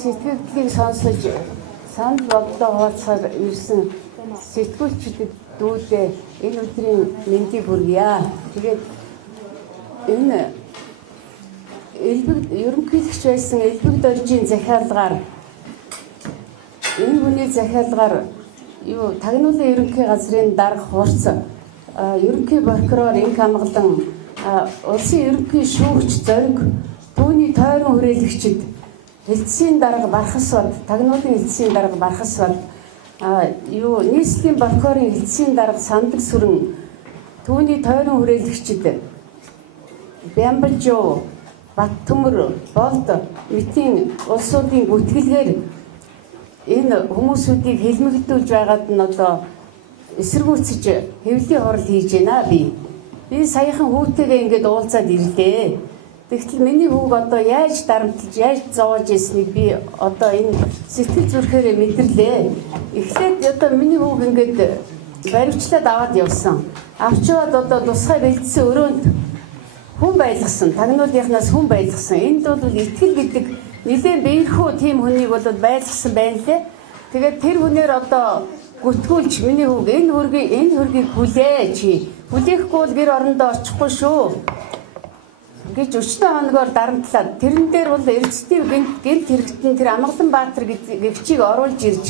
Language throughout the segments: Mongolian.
Сэтгэлдлийг сонсож санал бодлоо хуваалцахаар ирсэн сэтгүүлчдэд дүүдээ энэ өдрийн мэндийг хүргье. Тэгээд энэ ерөнхийлөгч байсан элбэг доржийн захиалгаар энэ хүний захиалгаар тагнуулын ерөнхий газрын дарга хурц ерөнхий прокурор инх амгалан улсын ерөнхий шүүгч зориг түүний тойрон хүрээлэгчид хэлтсийн дарга бархасвал тагнуулын хэлтсийн дарга бархасвал нийслэлийн прокурорын хэлтсийн дарга сандаг сүрэн түүний тойрон хүрээлэгчид Бямбалжуу Баттөмөр болд митийн улсуудын гүтгэлгээр энэ хүмүүсүүдийг хэлмэгдүүлж байгаад нь одоо эсэргүүцэж хэвлэлийн хурал хийж байна. Би саяхан хүүтэйгээ ингээд уулзаад ирлээ. Тэгтэл миний хүүг одоо яаж дарамтлаж яаж зовоож ирснийг би одоо энэ сэтгэл зүрхээрээ мэдэрлээ. Эхлээд одоо миний хүүг ингээд баривчлаад аваад явсан. Авчаад одоо тусгай бэлдсэн өрөөнд хүн байлгасан. Тагнуулынхнаас хүн байлгасан. Энд бол итгэл гэдэг нэлээд биерхүү тийм хүнийг бол байлгасан байна лээ. Тэгээд тэр хүнээр одоо гүтгүүлж миний хүүг энэ хөргийг хүлээ чи. Хүлээхгүй бол гэр орондоо очихгүй шүү гэж өчнөө хоногоор дарамтлаад тэрэн дээр бол эрдэстийн гэнт хэрэгтэн тэр Улаанбаатар гэгчийг оруулж ирж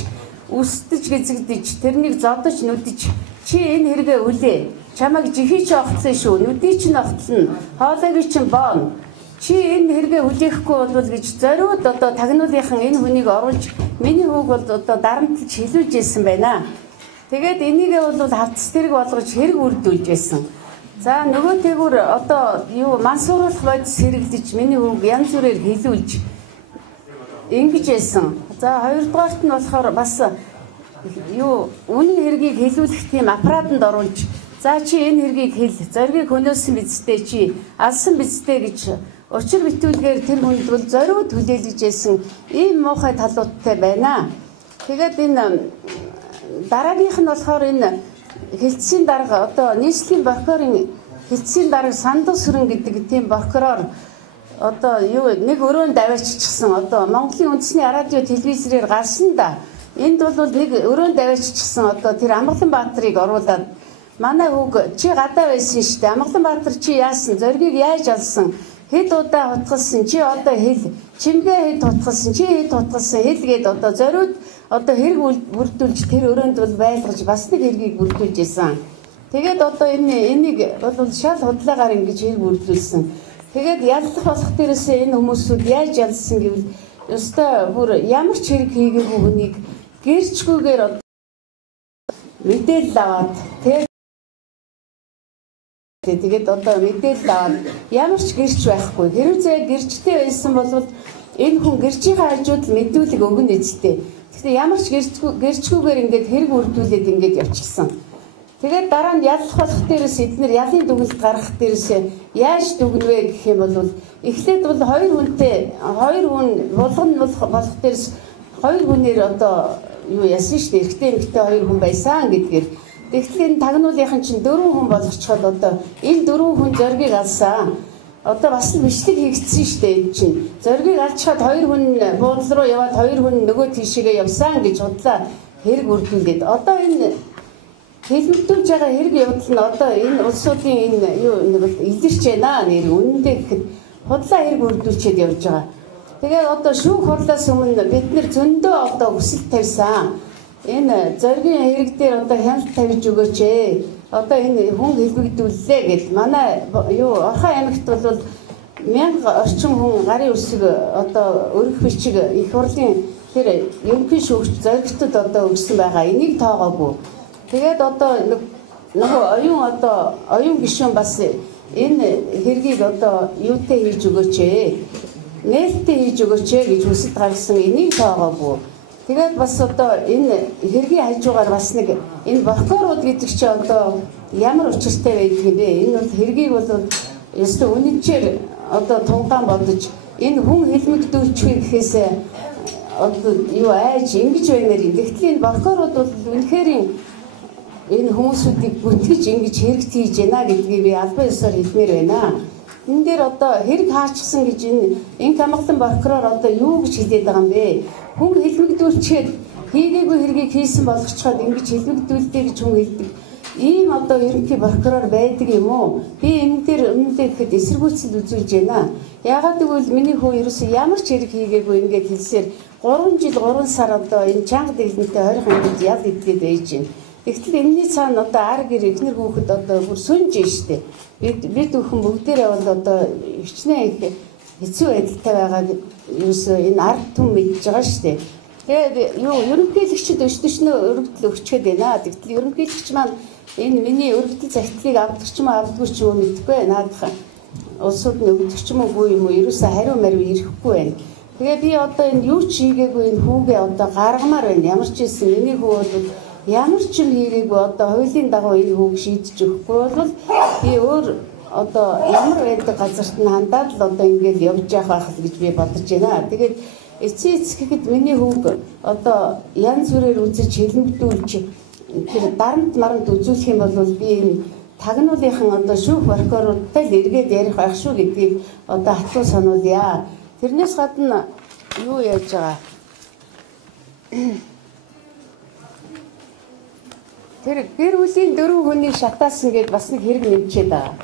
үстэж гизэгдэж тэрнийг зодож нүдэж чи энэ хэрэгээ хүлээ. Чамайг жихий ч огтлоо шүү. Нүдий ч огтлно. Хоолойг чинь боон. Чи энэ хэрэгээ хүлээхгүй бол гэж зориуд одоо тагнуулынхан энэ хүнийг оруулж миний хүүг бол одоо дарамтлаж хилүүлж ирсэн байна. Тэгээд энийгээ бол хавцс тэрэг болгож хэрэг үрдүүлж байсан. За нөгөөтэйгүр одоо мансууруулах бодис хэрэглэж миний хүүг янз бүрээр хилүүлж ингэж байсан. За хоёрдугаарт нь болохоор бас үнэн хэргийг хилүүлэх тийм аппаратанд оруулж за чи энэ хэргийг хэл зоригийг хөнөөсөн бидтэй чи алсан бидтэй гэж учир битүүлгээр тэр хүнд бол зориуд хүлээлгэж байсан ийм муухай талуудтай байна. Тэгээд энэ дараагийнх нь болохоор энэ хэлтсийн дарга одоо нийслэлийн прокурорын хэлтсийн дарга сандаг сүрэн гэдэг тийм прокурор одоо нэг өрөөнд авааччихсан одоо Монголын үндэсний радио телевизээр гарсан да. Энд бол нэг өрөөнд авааччихсан одоо тэр Улаанбаатарыг оруулаад манай хүүг чи гадаа байсан шүү дээ. Улаанбаатар чи яасан? Зоригийг яаж алсан? Хэд удаа хутгалсан? Чи одоо хэл. Чимгээ хэд хутгалсан? Чи хэд хутгалсан? Хэлгээд одоо зориуд одоо хэрэг бүрдүүлж тэр өрөөнд бол байлгаж бас нэг хэргийг бүрдүүлж исэн. Тэгээд одоо энийг бол шал худлаагаар ингэж хэрэг бүрдүүлсэн. Тэгээд яллах болох дээрээсээ энэ хүмүүсүүд яаж ялсан гэвэл өстой бүр ямар ч хэрэг хийгээгүй хүнийг гэрчгүйгээр мэдээлэл аваад тэгээд одоо мэдээлэл аваад ямар ч гэрч байхгүй. Хэрвээ гэрчтэй байсан бол энэ хүн гэрчийнхээ хажууд мэдүүлэг өгнө эцтэй. Гэхдээ ямар ч гэрчгүйгээр ингээд хэрэг үрдүүлээд ингээд явчихсан. Тэгээд дараа нь яллах болох дээрээс эдгээр ялын дүгнэлт гаргах дээрээс яаж дүгнвэ гэх юм бол эхлээд бол хоёр хүн булган болох дээрээс хоёр хүнээр одоо яасан шүү дээ. Эрэгтэй эмэгтэй хоёр хүн байсан гэдгээр. Тэгтэл энэ тагнуулынхан чинь 4 хүн болгочиход одоо энэ 4 хүн зоригийг алсан. Одоо бас бичлэг хийгдсэн шүү дээ энэ чинь. Зоригийг алчхад 2 хүн буудлын руу яваад 2 хүн нөгөө тийшээгээ явсан гэж худлаа хэрэг үрдүүлээд. Одоо энэ хэлмэгдүүлж байгаа хэрэг явдал нь одоо энэ улсуудын энэ илэрч байна нэр үнэндээ гэхэд худлаа хэрэг үрдүүлчихэд явж байгаа. Тэгээд одоо шүүх хурлаас өмнө бид нэр зөндөө одоо хүсэлт тавьсан. Энэ зоригийн хэрэг дээр одоо хяналт тавьж өгөөч ээ. Одоо энэ хүн хэлбэгдүүллээ гэд манай Орхон аймагт бол 1000 орчим хүн гарын үсэг одоо өргөх бичиг их хурлын тэр ерөнхий шүүгч зоригтод одоо өгсөн байгаа. Энийг тоогоогүй. Тэгээд одоо нөгөө оюун гишүүн бас энэ хэргийг одоо юутэй хийж өгөөч ээ. Нээлттэй хийж өгөөч ээ гэж хүсэлт гаргасан. Энийг тоогоогүй. Тэгээд бас одоо энэ хэргийн хажуугаар бас нэг энэ прокурорууд гэдэг чинь одоо ямар учиртай байдаг юм бэ? Энэ бол хэргийг бол ёстой үнэнчээр одоо тунгаан бодож энэ хүн хэлмэгдүүлчих гэхээс одоо айж ингэж баймаар юм. Тэгтэл энэ прокурорууд бол үнэхээр энэ хүмүүсүүдийг бүтгэж ингэж хэрэгт хийж байна гэдгийг би албан ёсоор хэлмээр байна. энэ дээр одоо хэрэг хаачихсан гэж энэ хамгаалан прокурор одоо юу гэж хэлээд байгаа юм бэ? Хүн хэлмэгдүүлчихэд хийгээгүй хэргийг хийсэн болгочход ингэж хэлмэгдүүлдэг гэж хүн хэлдэг. Ийм одоо ерөнхий прокурор байдаг юм уу? Би энэ дээр өмнөдөө гэхэд эсэргүүцэл үзүүлж байна. Яагаад гэвэл миний хүү ерөөсөө ямар ч хэрэг хийгээгүй ингээд хэлсээр 3 жил 3 сар одоо энэ чанга дэглэнтэй ойрхон ингээд ял идгээд байж байна. Тэгтэл энэний цаана одоо ар гэр эхнэр хүүхэд одоо бүр сүнж штэ. Бид бүхэн бүгдээрээ бол одоо хичнээн их хэцүү байдалтай байгааг ерөөсөө энэ ард түмэн мэдж байгаа штэ. Тэгээд юу ерөнхийлөгчд өчтөчнөө өргөдөл өгчгээд байна. Тэгтэл ерөнхийлөгч маань энэ миний өргөдөл захидлыг авдаг ч юм уу авдаггүй ч юм уу мэдэхгүй наадах улсууд нь өгдөг ч юм уу юм уу ерөөсөө хариу мариу ирэхгүй байна. Тэгээ би одоо энэ юу ч хийгээгүй энэ хүүгээ одоо гаргамаар байна. Ямар ч хэлсэн миний хүү бол ямар ч юм хийгээгүй одоо хуулийн дагуу энэ хүүг шийдэж өгөхгүй бол би өөр одоо ямар байдаг газарт нь хандаад л одоо ингээд явж явах байх гэж би бодож байна. Тэгээд эцэцгэхэд миний хүүг одоо янз бүрээр үзэж хэлмэгдүүлж тэр дарамт марамт үзүүлэх юм бол би энэ тагнуулынхан одоо шүүх прокурортай л эргээд ярих байх шүү гэдгийг одоо хатуу сануулъя. Тэрнээс гадна юу яаж байгаа? Тэр гэр бүлийн 4 хүнийг шатаасан гэдээ бас нэг хэрэг нэмчээд байгаа.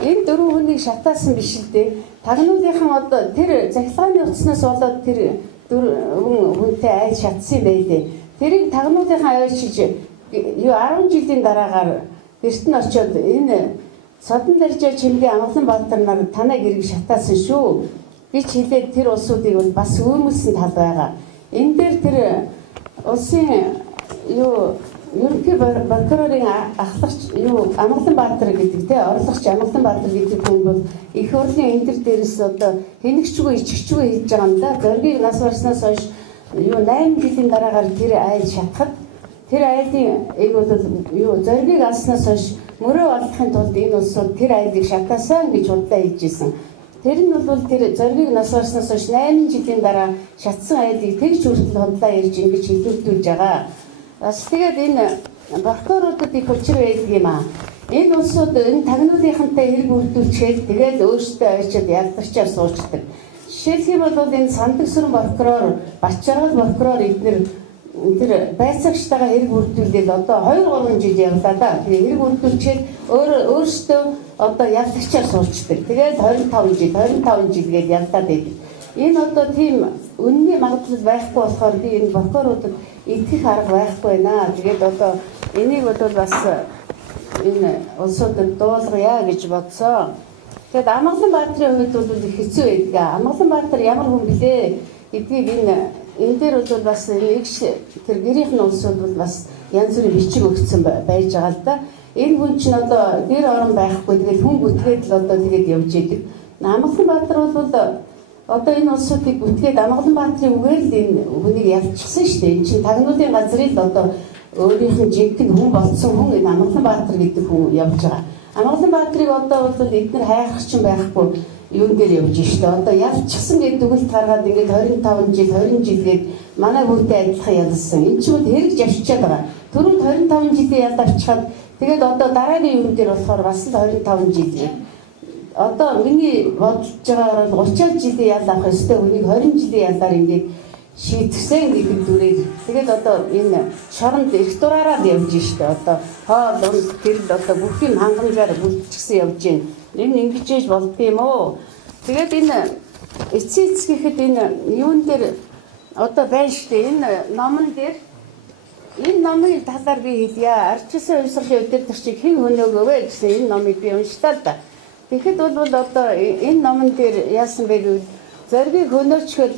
Энэ 4 хүнийг шатаасан биш л дээ. Тагнуулынхан одоо тэр захиргааны утаснаас болоод тэр 4 хүнтэй айл шатсан байлээ. Тэрийг тагнуулынхан айлшиж юу 10 жилийн дараагаар гэрт нь очиод энэ Содон даржаа чимгээ Улаанбаатар нар танай гэрийг шатаасан шүү гэж хэлээд тэр улсуудыг бол бас өөмөлсөн тал байгаа. Энэ дээр тэр улсын юу ерөнхий прокурорын ахлагч юу Улаанбаатар гэдэг те орлогч Улаанбаатар гэдэг хүн бол их хурлын энэ дээрээс одоо хэнэгчгүй ичгчгүй хийж байгаа юм да. Зоргийг нас барснаас хойш юу 8 жилийн дараагаар тэр айл шатахад тэр айлын бол юу зоргийг алснаас хойш мөрөө олохын тулд энэ улсууд тэр айлыг шатаасан гэж удлаа хэлжсэн. Тэр нь бол тэр зоргийг нас барснаас хойш 8 жилийн дараа шатсан айлыг тэгж хүртэл худлаа ярьж ингэж хэлүүлдүүлж байгаа. Бас тэгээд энэ прокуроруудад их учир байдаг юм аа. Энэ улсууд энэ тагнуулынхантай хэрэг үрдүүлчихэд тэгээд өөрсдөө авчиад ялдарчаар суучдаг. Жишээлх юм бол энэ Сандагсүрэн прокурор, Бачаргал прокурор эдгээр тэр байцаагчтайгаа хэрэг үрдүүлээд одоо 2-3 жил явлаа да. Тэгээ хэрэг үрдүүлчихэд өөрсдөө одоо ялдарчаар суучдаг. Тэгээд 25 жил гээд ялдаад байдаг. Энэ одоо тийм үнний магадлал байхгүй болохоор би энэ прокуроруудад итгэх арга байхгүй байна. Тэгээд одоо энийг бол бас энэ улсуудад дуулгая гэж бодсоо. Тэгээд Улаанбаатарын хувьд бол их хэцүү байдаг. Улаанбаатар ямар хүн блэ гэдгийг энэ дээр бол бас нэгш тэр гэрийнхэн улсууд бол бас янз бүрийн бичиг өгсөн байж байгаа л да. Энэ хүн чинь одоо гэр орон байхгүй тэгээд хүн бүтгээд л одоо тэгээд явж идэг. Улаанбаатар бол одоо энэ улсуудыг бүтгээд Улаанбаатарын үгээр л энэ хүнийг ялчихсан шүү дээ. Энэ чинь тагнуулын газрыг л одоо өөрийнх нь жинхэнэ хүн болсон хүн энэ Улаанбаатар гэдэг хүн явж байгаа. Улаанбаатарыг одоо бол эдгээр хайрах чинь байхгүй юун дээр явж штэ. Одоо ялчихсан гэдэг үгэлт гаргаад ингээд 25 жил 20 жилгээд манай хүүтэй адилхан ялсан. Энэ чинь бол хэрэгж авчиад байгаа. Түрүүнд 25 жилийн ялд авчихад тэгээд одоо дараагийн юун дээр болохоор бас л 25 жил. Одоо миний бодож байгаагаар 30 жилийн ял авах ёстой үнийг 20 жилийн ялаар ингээд шийдсэн гэдэг дүрээр тэгээд одоо энэ шоронд эрх дураараа явж штэ. Одоо хоол унд тэр одоо бүх юм хангамжаар бүлтчихсэн явж байна. Энэ ингэж ээж болдгийм үү? Тэгээд энэ эцэцгэхэд энэ юун дээр одоо байна штэ. Энэ номон дээр энэ номын талаар би хэлье. Ардчилсан хувьсгалын удирдагчийг хэн хөнөөгөө гэсэн энэ номыг би уншдаа л да. Тэгэхэд бол одоо энэ номон дээр яасан бэ гэвэл зоргийг хөнөөчгöd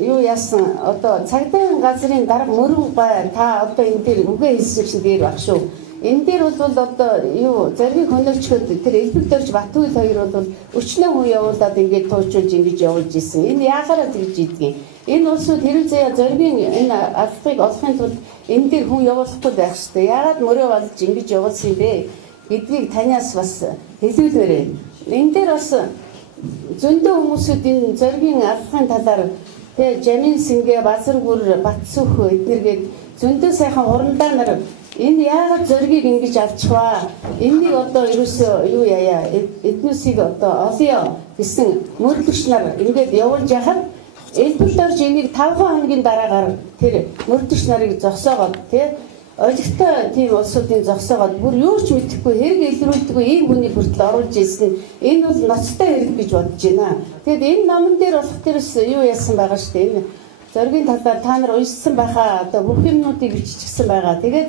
юу яасан одоо цагдаагийн газрын дарга мөрөн бай та одоо энэ дээр үгээ хэлсэн чинь дээр баг шүү. Энэ дээр бол одоо юу зоргийг хөнөөчгöd тэр элбэгдэрч Батүйл хоёр бол өчнөө хүн явуулаад ингээд туучулж ингэж явуулж исэн. Энэ яагаад тэгж ийдгийг. Энэ улсууд хэрэг заяа зоргийн энэ албыг олохын тулд энэ дээр хүн явуулахгүй байх хэрэгтэй. Яагаад мөрөө болж ингэж явуулсан юм бэ гэдгийг танаас бас хэлүүлээрэй. Энэ дээр бас зөндөө хүмүүсүүд энэ зоргийн албахын талаар тэгээ Жамин Сингэ, Базаргүр, Батсүх эднэргээд зөндөө сайхан урандаа нар Энэ яагаад зоригийг ингэж авчихваа? Энийг одоо ерөөсөө юу яая? Эднүсийг одоо олё гэсэн мөрдлөгч нар ингээд явуулж яхад элбэлдэрж энийг 5 хоногийн дараагаар тэр мөрдлөгч нарыг зогсоогоод тий олигтой тийм улсуудын зогсоогоод бүр юу ч мэдэхгүй хэрэг илрүүлдэггүй ийм хүний хүртэл оруулж ирсэн. Энэ бол ноцтой хэрэг гэж бодож байна. Тэгэд энэ номон дээр болох тэрс юу яасан байгаа шүү дээ. Энэ зоригийн талаар та нар уншсан байхаа одоо бүх юмнуудыг биччихсэн байгаа. Тэгээд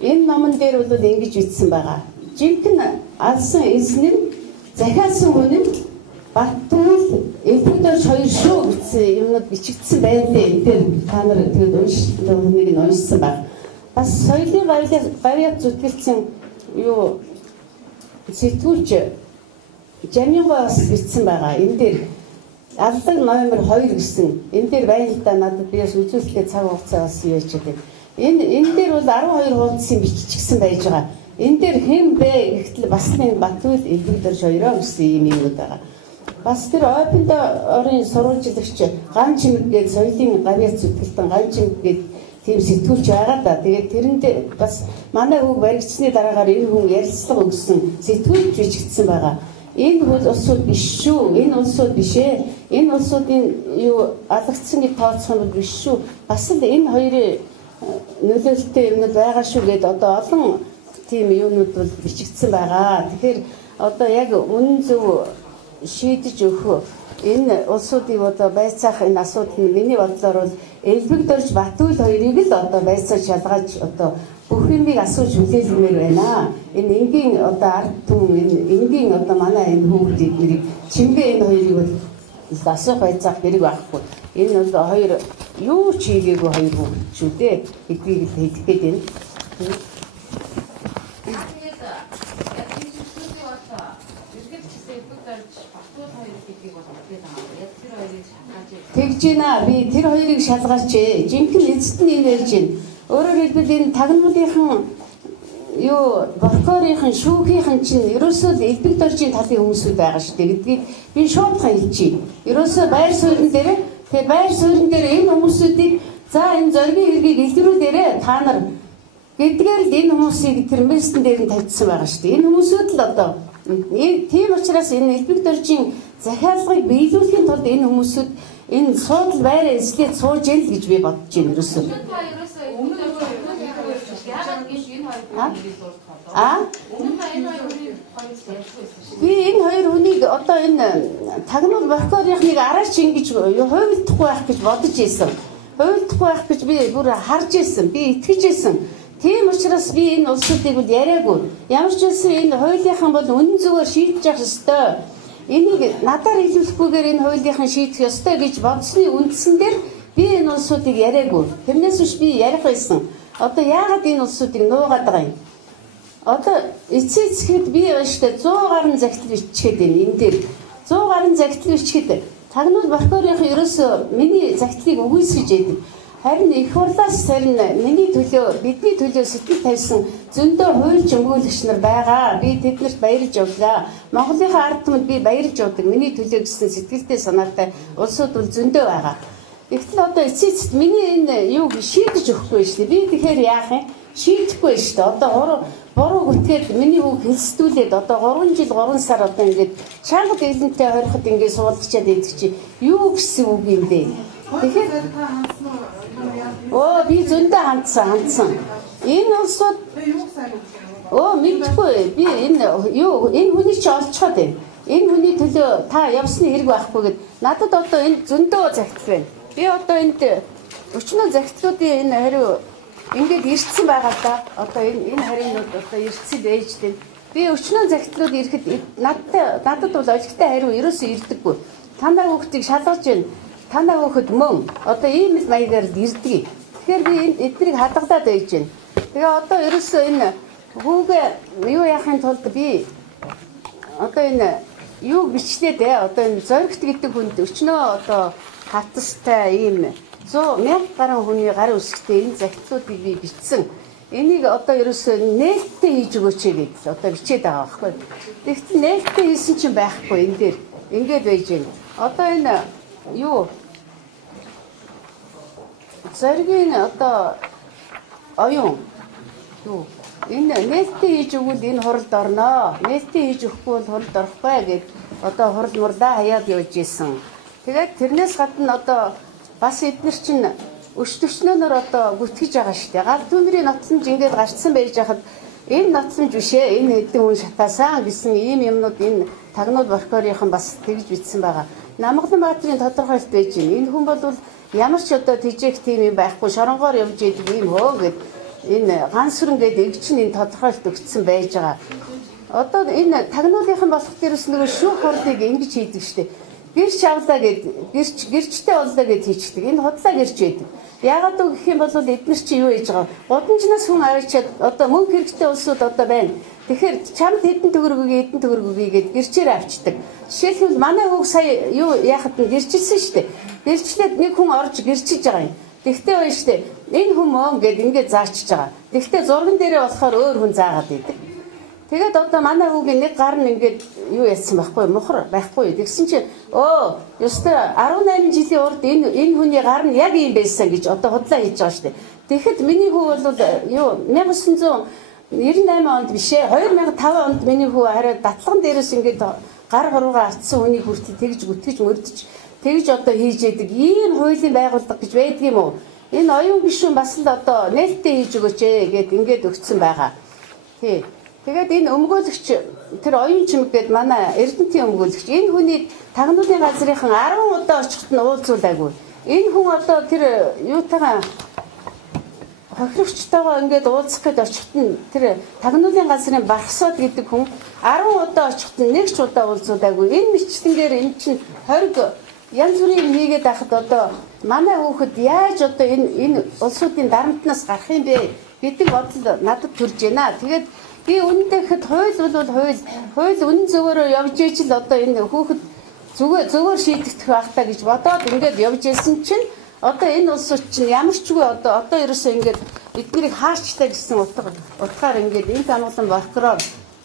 энэ номон дээр бол ингэж бичсэн байгаа. Жинхэнэ алсан эзнэр захиалсан хүн нь Баттул элбэгдэрч хоёр шүү гэсэн юмнууд бичигдсэн байлээ. Энэ дээр та нар тэгээд нэг нь уншсан баг. Бас соёлын гавьяат зүтгэлцэн юу сэтгүүлч Жамингой бас бичсэн байгаа. Энэ дээр аллаг номер 2 гэсэн энэ дээр байна л да надад биес үзүүлэхдээ цаг хугацаа бас яаж гэдэг. Энэ дээр бол 12 хуудсын биччихсэн байж байгаа. Энэ дээр хэн бэ гэхтэл бас нэг Баттул элбэгдэрч хоёроо гэсэн юм байгаа. Бас тэр ойпонд орын сурвалжлагч ган чимэг гээд соёлын гавьяат зүтгэлтэн ган чимэг гээд тийм сэтгүүлч байгаа да. Тэгээд тэрэндээ бас манай хүүг баригдсны дараагаар энэ хүн ярилцлага өгсөн сэтгүүлч бичигдсэн байгаа. Энэ улсууд биш шүү. Энэ улсууд биш ээ. Энэ улсуудын юу алгацсан гэж тооцох нь биш шүү. Бас л энэ хоёрын нөлөөлөлтөй юмнууд байгаа шүү гэдээ одоо олон тийм юмнууд бол бичигдсэн байгаа. Тэгэхээр одоо яг үнэн зөв шийдэж өгөх энэ улсуудыг одоо байцаах энэ асуудал нь миний бодлоор бол элбэгдэрч Баттул хоёрыг л одоо байцааж шалгаж одоо бүх юмыг асууж хүлээлгэмээр байна. Энэ энгийн одоо ард түмэн энэ энгийн одоо манай энэ хүүхдийг нэрийг чимгээ энэ хоёрыг бол асуух байцаах хэрэг байхгүй. Энэ бол хоёр юу ч хийгээгүй хоёр хүүхд шүү дээ. Эдгийг л хэлэх гээд байна. Тэгж байна. Би тэр хоёрыг шалгаач. Жинхэнэ эцэст нь энэ хэлж байна. Өөрөөр хэлбэл энэ тагнуулынхан юу бокорынхан шүүхийнхэн чинь ерөөсөө элбэгдэрчийн талын хүмүүсүүд байгаа шүү дээ гэдгийг би шуудхан хэлчихье. Ерөөсөө байр суурин дээр тэгээ байр суурин дээр энэ хүмүүсүүдийг за энэ зоригийн хэргийг илрүүлээрэ та нар гэдгээр л энэ хүмүүсийг тэр мессен дээр нь тавьчихсан байгаа шүү дээ. Энэ хүмүүсүүд л одоо тийм учраас энэ элбэгдэрчийн захиалгыг биелүүлэхийн тулд энэ хүмүүсүүд энэ суудл байраа эслээд сууж ял гэж би бодож байна ерөөсөө. Би энэ хоёр хүнийг одоо энэ тагнуул бокорынхныг араач ингэж хувилдахгүй байх гэж бодож ийсэн. Хувилдахгүй байх гэж би бүр харж ийсэн. Би итгэж ийсэн. Тийм учраас би энэ улсуудыг бол яриаггүй. Ямар ч үсэн энэ хуулийнхан бол үнэн зөвөөр шийдэж явах ёстой. Энийг надаар хэлүүлэхгүйгээр энэ хуулийнхан шийдэх ёстой гэж бодсны үндсэн дээр би энэ улсуудыг яриаггүй. Тэрнээс биш би ярих байсан. Одоо яагаад энэ улсуудыг нуугаад байгаа юм? Одоо эцэцэхэд би штэ 100 гаруй загтал биччихэд байна. Энэ дээр 100 гаруй загтал бичихэд тагнуул бокорынхан ерөөсөө миний загтлыг үгүйсгэж яадаг. Харин их хурлаас сарн миний төлөө бидний төлөө сэтгэл тавьсан зөндөө хуульч өмгөөлөгч нар байгаа. Би тэднэрт баярлж явлаа. Монголынхаа ард түмэнд би баярлж явдаг. Миний төлөө гэсэн сэтгэлтэй санаатай улсууд бол зөндөө байгаа. Тэгтэл одоо эцэст миний энэ юуг шийдэж өгөхгүй шүү дээ. Би тэгэхээр яах юм? Шийдэхгүй шүү дээ. Одоо буруу гүтгээд миний үг хэлсдүүлээд одоо 3 жил 3 сар одоо ингээд чанга дэлэнтэй хориход ингээд суулгачаад идэх чи юу гэсэн үг юм бэ? Тэгэхээр би зөндөө хандсан. Энэ улсууд мэдгүй. Би энэ хүний чи олцоход байна. Энэ хүний төлөө та явсны хэрэг байхгүй гэд надад одоо энэ зөндөө загтал байна. Би одоо энд өчнөө загтлуудын энэ хариу ингээд ирсэн байгаа да. Одоо энэ хариунууд одоо ирсэн байж дээ. Би өчнөө загтлууд ирэхэд надад бол олигтой хариу ерөөсөө ирдэггүй. Танаа хүүхдийг шалгаж байна. Танаа хүүхэд мөн одоо ийм л маягаар л ирдэг. Тэгэхээр би эднийг хадгалаад байж байна. Тэгээ одоо ерөөсөө энэ хүүгээ юу яахын тулд би одоо энэ юу бичлээд одоо энэ зоригт гэдэг хүнд өчнөө одоо хатастай ийм 100,000 гаруй хүний гар үсгтэй энэ загтлуудыг би бичсэн. Энийг одоо ерөөсөө нээлттэй хийж өгөөч гэж одоо бичээд байгаа байхгүй. Тэгтэл нээлттэй хийсэн чинь байхгүй энэ дээр ингээд байж байна. Одоо энэ юу зоригийн одоо оюун юу энэ нээлттэй хийж өгвөл энэ хуралд орноо. Нээлттэй хийж өгөхгүй бол хуралд орохгүй гэд одоо хурал мурлаа хаяад явж исэн. Тэгээд тэрнээс гадна одоо бас эдгээр чинь өчтөвчнөөр одоо гүтгэж байгаа шүү дээ. Гал түмрийн ноцсон жингээд гарцсан байж хахад энэ ноцсон жишээ энэ хэдэн хүн шатаасан гэсэн ийм юмнууд энэ тагнууд прокурорын бас тэгж бичсэн байгаа. Улаанбаатарын тодорхойлт байж байна. Энэ хүн бол ямар ч одоо тэжээх тийм юм байхгүй шоронгоор явж идэг юм хөө гэд энэ гансүрэн гэдэг эгч нь энэ тодорхойлт өгсөн байж байгаа. Одоо энэ тагнуулынхан болох дээрс нөгөө шүүх хурлыг ингэж хийдэг штеп. Гэрч авлаа гэд гэрчтэй боллоо гэд хийчихдэг. Энэ худлаа гэрч байдаг. Яагаад үг гэх юм бол эдгээр чи юу хийж байгаа? Гудамжнаас хүн авчиад одоо мөнгө хэрэгтэй улсууд одоо байна. Тэгэхээр чамд хэдэн төгрөг өгье гэд гэрчээр авчдаг. Жишээлбэл манай хүүг сая юу яахад нь гэрчилсэн штеп. Гэрчлээд нэг хүн орж гэрчиж байгаа юм. Тэгтээ байна штеп. Энэ хүн мөн гэд ингээд заачиж байгаа. Тэгтээ зурган дээрээ болохоор өөр хүн заагаад идэг. Тэгээд одоо манай хүүгийн нэг гар нь ингээд юу яасан байхгүй мухар байхгүй. Тэгсэн чинь ёстой 18 жилийн урд энэ хүний гар нь яг юм байсан гэж одоо худлаа хийж байгаа штеп. Тэгэхэд миний хүү бол юу 1998 онд биш ээ 2005 онд миний хүү хараа датлан дээрээс ингээд гар хуруугаа артсан хүний хүртэл тэгж гүтгэж мөрдөж тэгж одоо хийж яадаг ийм хуулийн байгууллага гэж байдаг юм уу? Энэ оюун гишүүн бас л одоо нээлттэй хийж өгөөч гэд ингээд өгсөн байгаа. Тий. Тэгээд энэ өмгөөлөгч тэр оюун чимэг гээд манай Эрдэнэтийн өмгөөлөгч энэ хүнийг тагнуулын газрынхан 10 удаа очиход нь уулзуулаагүй. Энэ хүн одоо тэр юутайгаа хохирогчтойгоо ингээд уулзах гээд очиход нь тэр тагнуулын газрын бархсууд гэдэг хүн 10 удаа очиход нь нэг ч удаа уулзуулаагүй. Энэ мэтлэнгээр эн чинь 20 янз бүрийн хийгээд байхад одоо манай хүүхэд яаж одоо энэ улсуудын дарамтнаас гарах юм бэ гэдэг бодол надад төрж байна. Тэгээд би үүндээ хэд хууль бол хууль үнэн зөвөөрөө явж ижил одоо энэ хүүхэд зөвөр шийдэгдэх байх та гэж бодоод ингээд явж исэн чинь одоо энэ улсууд чинь ямар ч үгүй одоо ерөөсөө ингээд эднийг хаарчтай гэсэн утгаар ингээд энэ танулан прокурор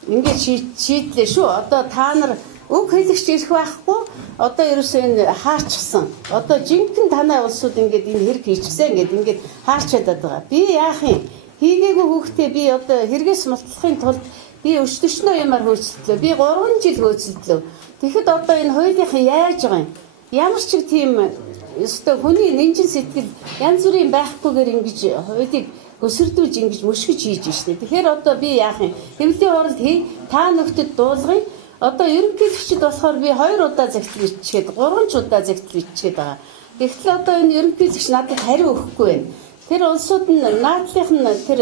ингээд шийдлээ шүү. Одоо та нар үг хэлэгч ирэх байхгүй одоо ерөөсөө энэ хаарчсан. Одоо жинхэнэ танай улсууд ингээд энэ хэрэг хийчихсэн ингээд хаарчаад байгаа. Би яах юм? Хийгээгүй хүүхдээ би одоо хэрэгээс мултлахын тулд би өчтөчнөө юмар хөөцөлдлөө. Би 3 жил хөөцөлдлөө. Тэгэхэд одоо энэ хуулийнхан яаж байгаа юм? Ямар ч тийм өстой хүний нэнжин сэтгэл янз бүрийн байхгүйгээр ингэж хуулийг өсөрдүүлж ингэж мөшгөж хийж штэ. Тэгэхээр одоо би яах юм? Хэвлэлийн хуралд та нөхдөд дуулгын одоо ерөнхийлөгчд болохоор би 2 удаа загтал ичгээд 3 ч удаа загтал ичгээд байгаа. Тэгтэл одоо энэ ерөнхийлөгч надад хариу өгөхгүй байна. Тэр улсууд нь наадлынх нь тэр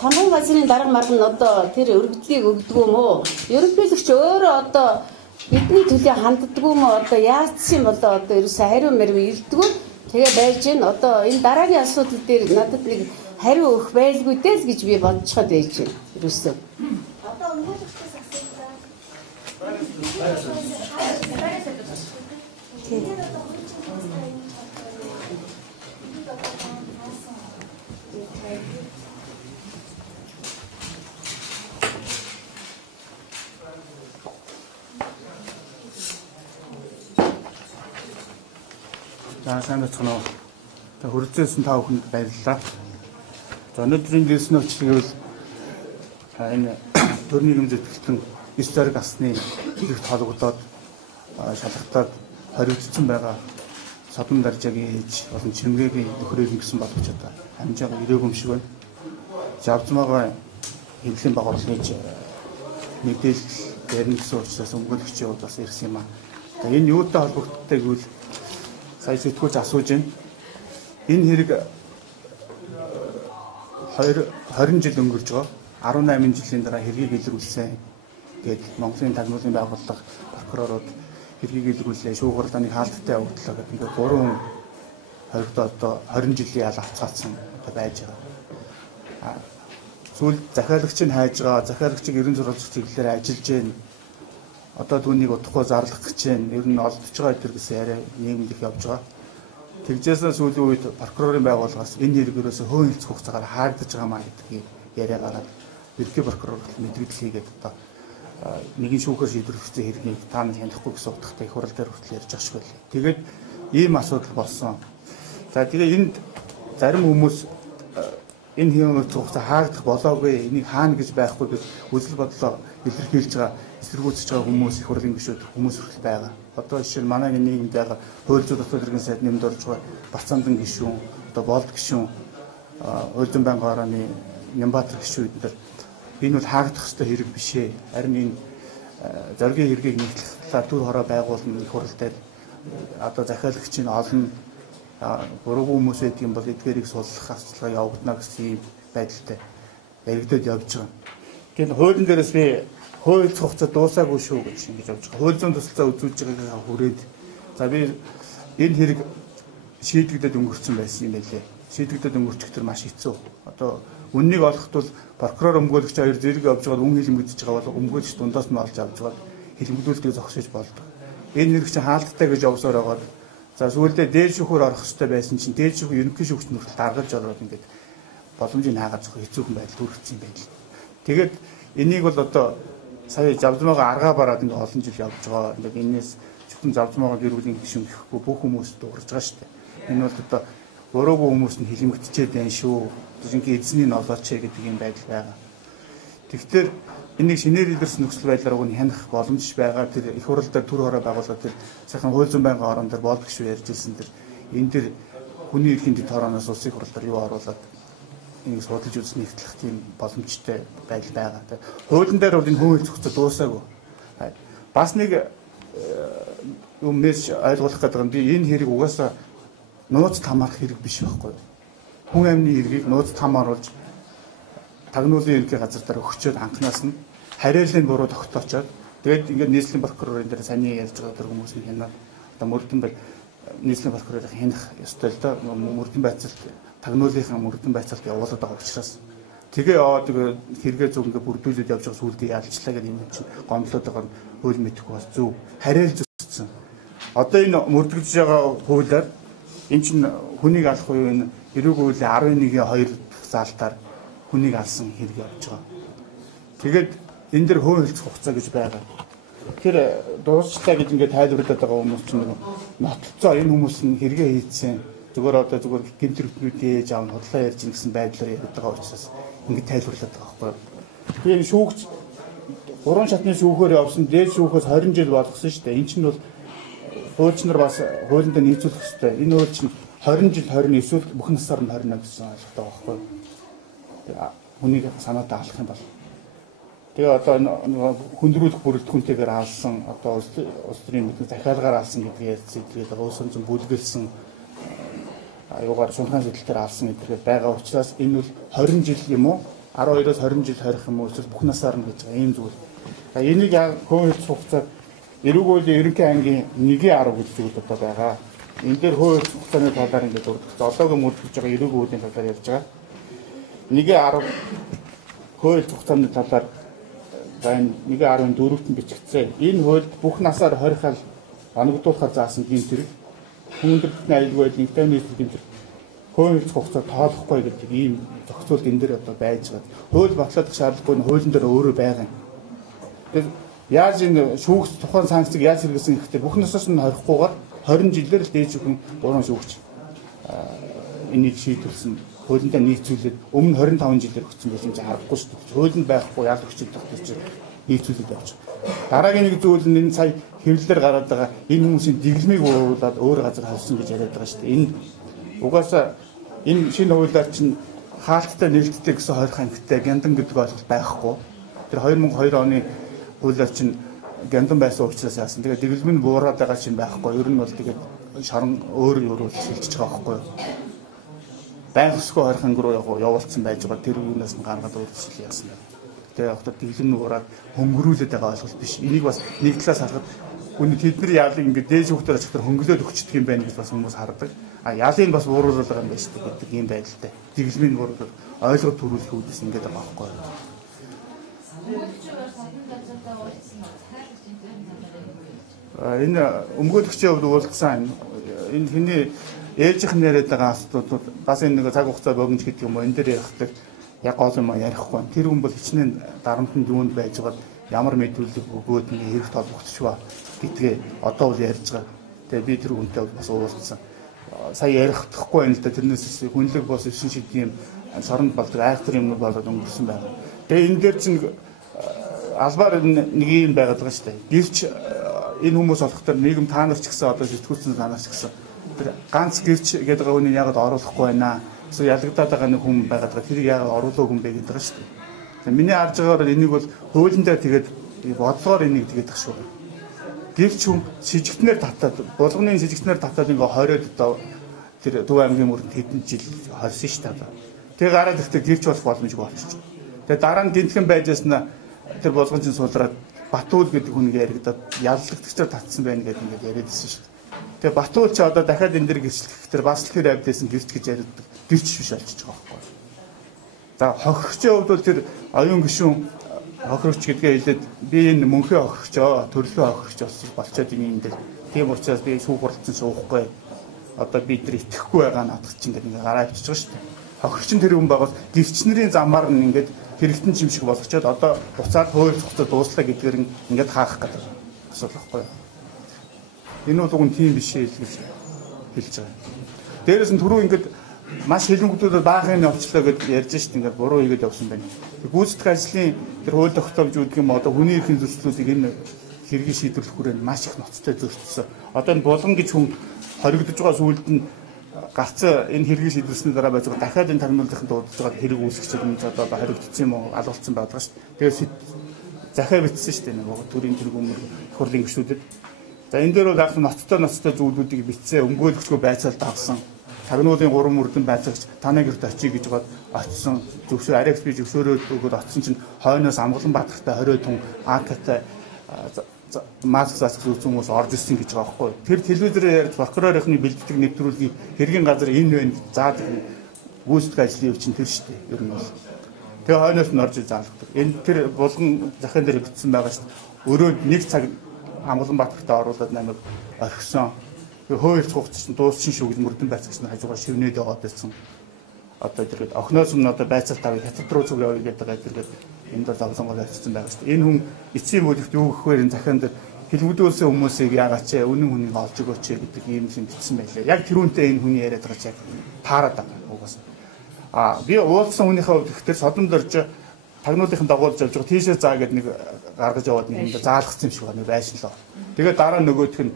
тамгын газрын дарга марга нь одоо тэр өргөдлийг өгдөг юм уу? Ерөнхийлөгч өөрөө одоо бидний төлөө ханддаг юм уу? Одоо яатсан болоо одоо ерөөсөө хариу мэрв ирдэггүй. Тэгээ байж гэн одоо энэ дараагийн асуудал дээр надад нэг хариу өгөх байлгүй дээ л гэж би бодцоход байж гэн. Ерөөсөө. Одоо өмгөөлөгчөөс За сайн бацхан уу. Та хүрэлцээсэн та бүхэнд баярлалаа. За өнөөдрийн дэсний өчлөгийг энэ төрний юм зэтгэлтэн историк асны их холбогдоод шалгалтад хоригдсон байгаа содон даржаагийн ээж болон чимгээгийн нөхрийг гэсэн болгож одоо амжаага ирээгүй юм шиг байна. Завзмаагаа хэвлэлийн байгууллага хийж мэдээлэл дээрэн гэсэн учраас өмгөөлөгчийн хувьд бас ирсэн юм аа. Тэгээ энэ юутай холбогддог гэвэл сая сэтгүүлч асууж байна. Энэ хэрэг 20 жил өнгөрж байгаа. 18 жилийн дараа хэргийг илрүүлсэн гээд Монголын тагнуулын байгууллага прокурорууд хэргийг илрүүлээ. Шүүгурлааны хаалттай явууллаа гэдэг ингээд 3 хүн хоригдоо одоо 20 жилийн ял авцгаацсан одоо байж байгаа. Сүүл захиалагчийг хайж байгаа. Захиалагчийг ерөн сурвалжих чиглэлээр ажиллаж байна. Одоо түүнийг удахгүй зарлах гэж байна. Ер нь олдож байгаа гэдэг гэсэн яриа нийгэмд их явж байгаа. Тэгжээсээ сүүлийн үед прокурорын байгууллагаас энэ хэрэг ерөөсөө хөөн хэлцэх хугацаагаар хаагдаж байгаа маа гэдгийг яриа гараад ерөнхий прокурор мэдээлэл хийгээд одоо нэгэн шүүхээр шийдвэрлэгдсэн хэргийг та нар хянахгүй гэсэн утгатай их хурал дээр хүртэл ярьж байгаа шүү дээ. Тэгээд ийм асуудал болсон. За тэгээ энд зарим хүмүүс энэ хэвэн хугацаа хаагдах болоогүй, энийг хаана гэж байхгүй гэж үзэл бодлоо илэрхийлж байгаа, эсэргүүцэж байгаа хүмүүс их хурлын гишүүд хүмүүс хүртэл байгаа. Одоо жишээ нь манай нийгэмд байгаа хууль зүйн дотоод иргэн сайд нэмд орж байгаа Барцаамдан гишүүн, одоо Болд гишүүн, Хууль зүйн байнгын хорооны Улаанбаатар гишүүд нар энэ бол хаагдах ёстой хэрэг биш ээ. Харин энэ зоригийн хэргийг нийтлэх төр хороо байгуулна их хурл дээр одоо захиалагчийн олон гурван хүмүүс байдаг юм бол эдгээрийг суллах асуудал явагдана гэсэн юм байдалтай яригдаад явж байгаа. Тэгэхээр хуулийн дээрээс би хууль хугацаа дуусаагүй шүү гэж ингэж явж байгаа. Хууль зүйн тусалцаа үзүүлж байгаагаа хүрээд за би энэ хэрэг шийдэгдээд өнгөрцөн байсан юм байлээ. Шийдэгдээд өнгөрчих төр маш хэцүү. Одоо үннийг олохт бол прокурор өмгөөлөгч хоёр зэрэг явж байгаа үн хэлмэгдэж байгаа бол өмгөөлөгч дундаас нь олж авч байгаа хэлмэгдүүлэлтийг зогсоож болдог. Энэ хэрэг чинь хаалттай гэж явсаар байгаа. За сүүлдээ дээд шүүхөөр орох хэрэгтэй байсан чинь дээд шүүх ерөнхий шүүгч нүртэл даргаж ороод ингээд боломжийг хаагаад зөх хэцүүхэн байдал төрөгдсөн юм байна. Тэгээд энийг бол одоо сая завзмаагаа аргаа бараад ингээд олон жил явж байгаа. Ингээд энэс зөвхөн завзмаагаа гэр бүлийн гишүүн гэхгүй бүх хүмүүс дуурж байгаа шүү дээ. Энэ бол одоо уруугүй хүмүүс нь хэлмэгдчихэд байна шүү. Жинхэнэ эзний ноолооч гэдэг юм байдал байгаа. Тэгэхээр энийг шинээр илэрсэн нөхцөл байдлаар уг нь хянах боломж байгаа. Тэр их хурл дээр төр хороо байгуулаад тэр сайхан хууль зүйн байнгын орон дээр Болд гишүү ярьж ирсэн тэр энэ дэр хүний эрхийн дэд хорооноос улсын хурл дээр юу оруулаад энийг судалж үзэх нэгтлэх тийм боломжтой байдал байгаа. Хуулийн дээр бол энэ хууль зохицол дуусаагүй. Бас нэг юм мэдж ойлгох гэдэг нь би энэ хэрэг угаасаа нууц тамаарх хэрэг биш байхгүй юу? Хүн амны хэргийг нууц тамааруулж тагнуулын ерөнхий газар дээр өгчөөд анханаас нь хариаллын буруу тогтоочоод тэгээд ингээд нийслэлийн прокурорын дээр саний ярьж байгаа тэр хүмүүс нь хянаад одоо мөрдөн бай нийслэлийн прокурорыг хянах ёстой л доо мөрдөн байцаалт тагнуулынхаа мөрдөн байцаалт явуулаад байгаа учраас тэгээ яваад хэрэгээ зөв ингээд бүрдүүлээд явж байгаа сүулдэ ялжлаа гэдэг юм чинь гомдлоод байгаа нь хууль мэдэхгүй бас зөв хариалж өгсөн. Одоо энэ мөрдөгдөж байгаа хуулиар энэ чинь хүнийг алах уу энэ эрүүг хуулийн 11-2 заалтаар хүнийг алсан хэрэг явж байгаа. Тэгээд энэ дэр хууль хугацаа гэж байгаа. Тэгэхээр дуусчлаа гэж ингээд тайлбарлаад байгаа хүмүүс чинь нотлцоо энэ хүмүүс нь хэрэгээ хийцэн зүгээр одоо зүгээр гэмт хэрэгтнүүдийн ээж аав нь худлаа ярьж ин гэсэн байдлаар яриад байгаа учраас ингээд тайлбарлаад байгаа байхгүй юу. Тэгэхээр шүүгч 3 шатны шүүхээр явсан дээд шүүхээс 20 жил болгосон шүү дээ. Энэ чинь бол хуульчнаар бас хуулиндаа нийцүүлэх хэрэгтэй. Энэ хууль чинь 20 жил 20 эсвэл бүх насаар нь 20 гэсэн ойлголттой байгаа байхгүй юу. Хүнийг санаатаа алах юм бол тэгээ одоо хүндрүүлэх бүрэлдэхүүнтэйгээр алсан одоо улс төрийн мэдээ захиалгаар алсан гэдгийг зэдгээд ууссан зэн бүлгэлсэн аюугаар шунхаан сэдэлтээр алсан гэдгээр байгаа учраас энэ бол 20 жил юм уу 12-оос 20 жил харих юм уу эсвэл бүх насаар нь гэж байгаа ийм зүйл. За энийг хууль хугацаа эрүүг хуулийн ерөнхий ангийн 1.10 гэж зүйл одоо байгаа. Энэ дээр хууль хугацааны талаар ингээд урдч олоогийн мөрдөж байгаа эрүүг хуулийн талаар ярьж байгаа. 1.10 хууль хугацааны талаар за 1.14-т нь бичигдсэн. Энэ хуульд бүх насаар хорихал оногдуулахар заасан гэмт хэрэг хүндрэлтний аюулгүй байдлын тэмдэглэлийн гэмт хэрэг хууль хугацаа тоолохгүй гэдэг ийм зохицуулт энэ дээр одоо байж байгаа. Хууль батлах шаардлагагүй нь хуулийн дээр өөрөө байгаа юм. Тэгэхээр яаж энэ шүүгч тухайн санкцыг яаж хэрэгсэн гэхдээ бүх насаас нь хорихгүйгээр 20 жилээр л дээж өгөн 3 шүүгч энийг шийдвэрлсэн. Хуулиндаа нийцүүлээд өмнө 25 жилээр өгсөн байсан чинь харахгүй шүү дээ. Хуулинд байхгүй ял өгчөд тогтож чинь нийцүүлээд явж байгаа. Дараагийн нэг зүйл нь энэ сая хэвлэлээр гараад байгаа энэ хүмүүсийн дэглэмийг ууруулад өөр газар хавсан гэж яриад байгаа шүү дээ. Энэ угаасаа энэ шинэ хуулиар чинь хаалттай нээлттэй гэсэн хорих ангитай гяндан гэдэг ойлголт байхгүй. Тэр 2002 оны хуулиар чинь гяндан байсан учраас яасан. Тэгээд дэглэм нь буураад байгаа чинь байхгүй. Ер нь бол тэгээд шорон өөр өөрөөр шилжиж байгаа байхгүй юу? Байнгусгүй хорих руу явуулсан байж байгаа тэр юунаас нь гаргаад өөрчлөл яасан байна. Тэгээ явахдаа дэглэм нүгээрээ хөнгөрүүлээд байгаа ойлголт биш. Энийг бас нэг талаас харахад үний тэдний яалыг ингээд дээж хөхтөр очихдор хөнгөлөөд өгчдөг юм байна гэж бас хүмүүс хардаг. А яалыг бас бууруулаад байгаа юм байна шүү дээ гэдэг ийм байдалтай. Дэглэмийн бууруулаад ойлгож төрүүлэх үүдээс ингээд байгаа байхгүй юу. Энэ өмгөөлөгчийн хувьд уулзсан энэ хэний ээлжих нэрэд байгаа асуудлууд бас энэ нэг цаг хугацаа богино гэдэг юм уу энэ дээр ярихдаг яг гол юм ярихгүй. Тэр хүн бол хичнээн дарамтнд юунд байж байгаад ямар мэдрэлэг өгөөд нэг хэрэг толбогдчихва гэдгээ одоо бол ярьж байгаа. Тэгээ би тэр хүнтэй бас уулзсан. Сая ярихдаггүй байна л да тэрнээс хүнлэг бос 9 шидийн соронд болдог айхтар юмнууд болоод өнгөрсөн байна. Тэгээ энэ дээр чинь албаар нэг юм байгаад байгаа шүү дээ. Гэвч энэ хүмүүс болохдоо нийгэм та нар ч гэсэн одоо сэтгүүлсэн танаас ч гэсэн тэр ганц гэрч гэдэг үнийг яагаад оруулахгүй байна. Эсвэл ялагдаад байгаа нэг хүн байгаад байгаа. Тэрийг яагаад оруулаагүй юм бэ гэдэг байгаа шүү дээ. Тэгээ миний харж байгаагаар энийг бол хуулиндаа тэгээд бодлогоор энийг тэгээд тах шүү. Гэвч хүн сэжигтнээр татаад булганы сэжигтнээр татаад ингээ 20-од одоо тэр Төв аймгийн мөрөнд хэдэн жил хорсон шүү дээ. Тэгээ гараад ихтэй гэвч болох боломжгүй болчихсон. Тэгээ дараа нь гинтхэн байжсна тэр булганчин суулраад Батуул гэдэг хүн яригадаад яллагчдаар татсан байна гэдэг ингээд яриадсэн шүү дээ. Тэгээ Батуул ч одоо дахиад энэ дэр гэрчлэх тэр бас л тэр авдээсэн гэрч гэж яриад гэрч биш болчихж байгаа байхгүй. За хохирогчийн хувьд бол тэр оюун гишүүн хохирогч гэдгээ хэлээд би энэ мөнхөө хохирогчоо төрлөө хохирогч болчиход юм дээр. Тийм учраас би сүүх хуралцсан суухгүй. Одоо бид нар итгэхгүй байгаа надад чинь ингээд гараа авчиж байгаа шүү дээ. Хохирчин тэр хүн байгаас гэрч нарын замаар нь ингээд хэрэгтэн юм шиг болгочоод одоо буцаад хууль зохицол дууслаа гэдгээр ингээд хаах гэдэг асуудал байхгүй юу. Энэ бол уг нь тийм биш ээ гэж хэлж байгаа. Дээрээс нь түрүү ингээд маш хэлэнгүүдээр баахан нь овчлоо гэж ярьж шít ингээд буруу хийгээд явсан байна. Гүйцэтгэх ажлын тэр хууль тогтоомж үүдг юм одоо хүний эрхийн зөрчлүүдийг энэ хэргийг шийдвэрлэх хүрээнд маш их ноцтой зөрчсөн. Одоо энэ булган гэж хүн хоригдож байгаа сүулт нь гарц энэ хэргийг шийдвэрлсний дараа байж байгаа дахиад энэ тагнуулахын дуудаж байгаа хэрэг үүсгэж байгаа одоо хоригдсон юм уу алуулсан байдаг шүү дээ. Тэгээд захиа битсэн шүү дээ нэг төрийн тэргүүм хурлын гишүүдэд. За энэ дээр бол яг ноцтой зүйлүүдийг битсэн өмгөөлөгчгүй байцаалд авсан. Тагнуулын 3 мөрдөн байцаагч танай гэрт очие гэж гоод очсон. Зөвшөө арекс би зөвшөөрөөд өгөөд очсон чинь хойноос Улаанбаатартай 20 хүн АК-тай маск засах хүмүүс орж ирсэн гэж байгаа байхгүй. Тэр телевизээр ярьж прокурорынхны бэлддэг нэвтрүүлгийг хэргийн газар энэ байна заад гүйцэтгэх ажлын өчин тэр шүү дээ. Ер нь бол. Тэгээ хойноос нь орж заалгадаг. Энэ тэр булган захиан дээр бичсэн байгаа шүү дээ. Өрөөнд 1 цаг Улаанбаатартай оруулаад намайг орхисон. Хууль зохицсон дууссан шүү гэж мөрдөн байцаагч нар хажуугаар шивнээд яваад байсан. Одоо тэргээд охноос өмнө одоо байцаалт авыг хятад руу зүг явъя гэдэг тэргээд энд бол зовлонгоо авчихсан байгаа шүү дээ. Энэ хүн эцсийн бүлэгт юу гэхээр энэ захиан дээр хэлбэдүүлсэн хүмүүсийг яагаад ч үнэн хүнийг олж өгөөч гэдэг ийм юм бичсэн байлээ. Яг тэрүүнтэй энэ хүний яриад байгаа ч яг таарад байгаа угаасаа. Би уулзсан хүнийхээ хувьд ихтэй содомд орж тагнуулынхын дагуулж явж байгаа тийшээ заа гэдэг нэг гаргаж яваад нэг юм заалгацсан юм шиг байна байшин лөө. Тэгээд дараа нөгөөх нь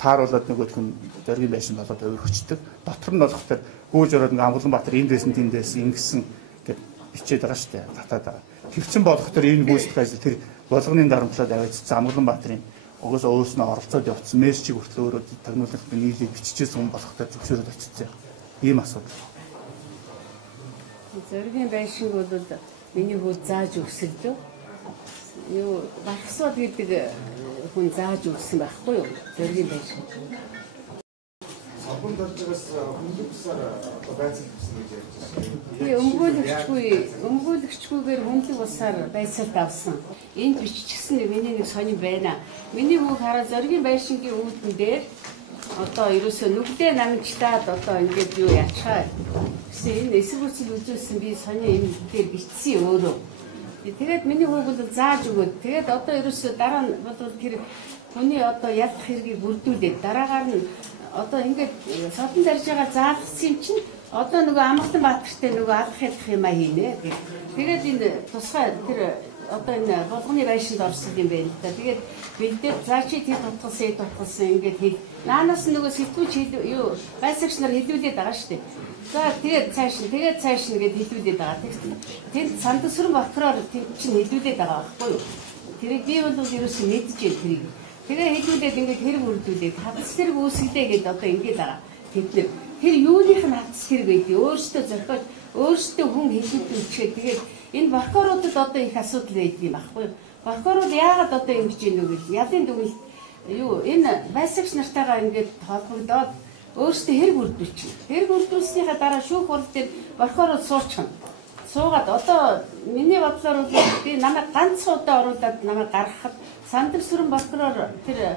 тааруулаад нөгөөх нь зоргийн байшин болоод өөрчлөгчдөг. Дотор нь болох тэр гүйж ороод Улаанбаатар эндээс нь тэндээс ингэсэн гэд бичээд байгаа шүү дээ. Татаад байгаа. Тэгсэн болох тэр энэ гүйцэтгэх ажил тэр болгоны дарамтлаад аваачсан Улаанбаатарын угаасаа өөрснөө оролцоод явцсан мессежийг хүртэл өөрөө тагнуулынхаа нийлийг биччихсэн хүн болохтой зөвшөөрөд очсон. Ийм асуудал. Зоргийн байшинг бол миний хүү зааж өгсөлдөө. Юу багсууд гэдэг хүн зааж өгсөн байхгүй юу? Зоргийн байшинг. Сабунд оржгоос хүнлэгсээр байцаалт авсан гэж ярьж байна. Би өмгөөлөгчгүйгээр хүнлэг усаар байцаалт авсан. Энд биччихсэн миний нэг сонир байна. Миний хүүг хараа зоргийн байшингийн үүдэн дээр одоо ерөөсөө нүглээ намжтаад одоо ингээд юу ячхаа. Гэсэн энэ эсрэг хүчил үзүүлсэн би сонир энэ дээр бичсэн өөрөө. Тэгээд миний хүүг бол зааж өгөөд тэгээд одоо ерөөсөө дараа нь бол тэр хүний одоо ялах хэргийг бүрдүүлээд дараагаар нь одоо ингээд содон дарж байгаа заалгсан юм чинь одоо нөгөө Улаанбаатартай нөгөө алах ялах юм аа хийнэ гэх. Тэгээд энэ тусгай тэр одоо энэ болгоны байшинд орсон юм байна л да. Тэгээд бэлдээд заа чи тэр тутгалсан ингээд хэл. Наанаас нөгөө сэтгүүлч юу байцаагч нар хэлүүлээд байгаа шүү дээ. За тэгээд цааш нь гээд хэлүүлээд байгаа. Тэнд Сандасрын прокурор тэр чинь хэлүүлээд байгаа байхгүй юу? Тэрийг би бол ерөөсөө мэдчихээ тэрийг. Тэгээ хэлүүлээд ингээд хэрэг үрдүүлээд хатас хэрэг үүсгэлээ гэдээ одоо ингээд байгаа. Тэд тэр юуных нь хатас хэрэг байдгийг өөрсдөө зохиож өөрсдөө хүн хэлүүлчихээ. Тэгээд энэ прокуроруудад одоо их асуудал байдаг юм аахгүй юу? Прокурор яагаад одоо ингэж ийм үг вэ? Ялын дүгнэлт юу энэ байцаагч нартайгаа ингээд холбогдоод өөрсдөө хэрэг үрдүүлчихнэ. Хэрэг үрдүүлснийхаа дараа шүүх хурал дээр прокурор суучихна. Суугаад одоо миний бодлоор би намайг ганц удаа оруулаад намайг гаргахад Сандасрын прокурор тэр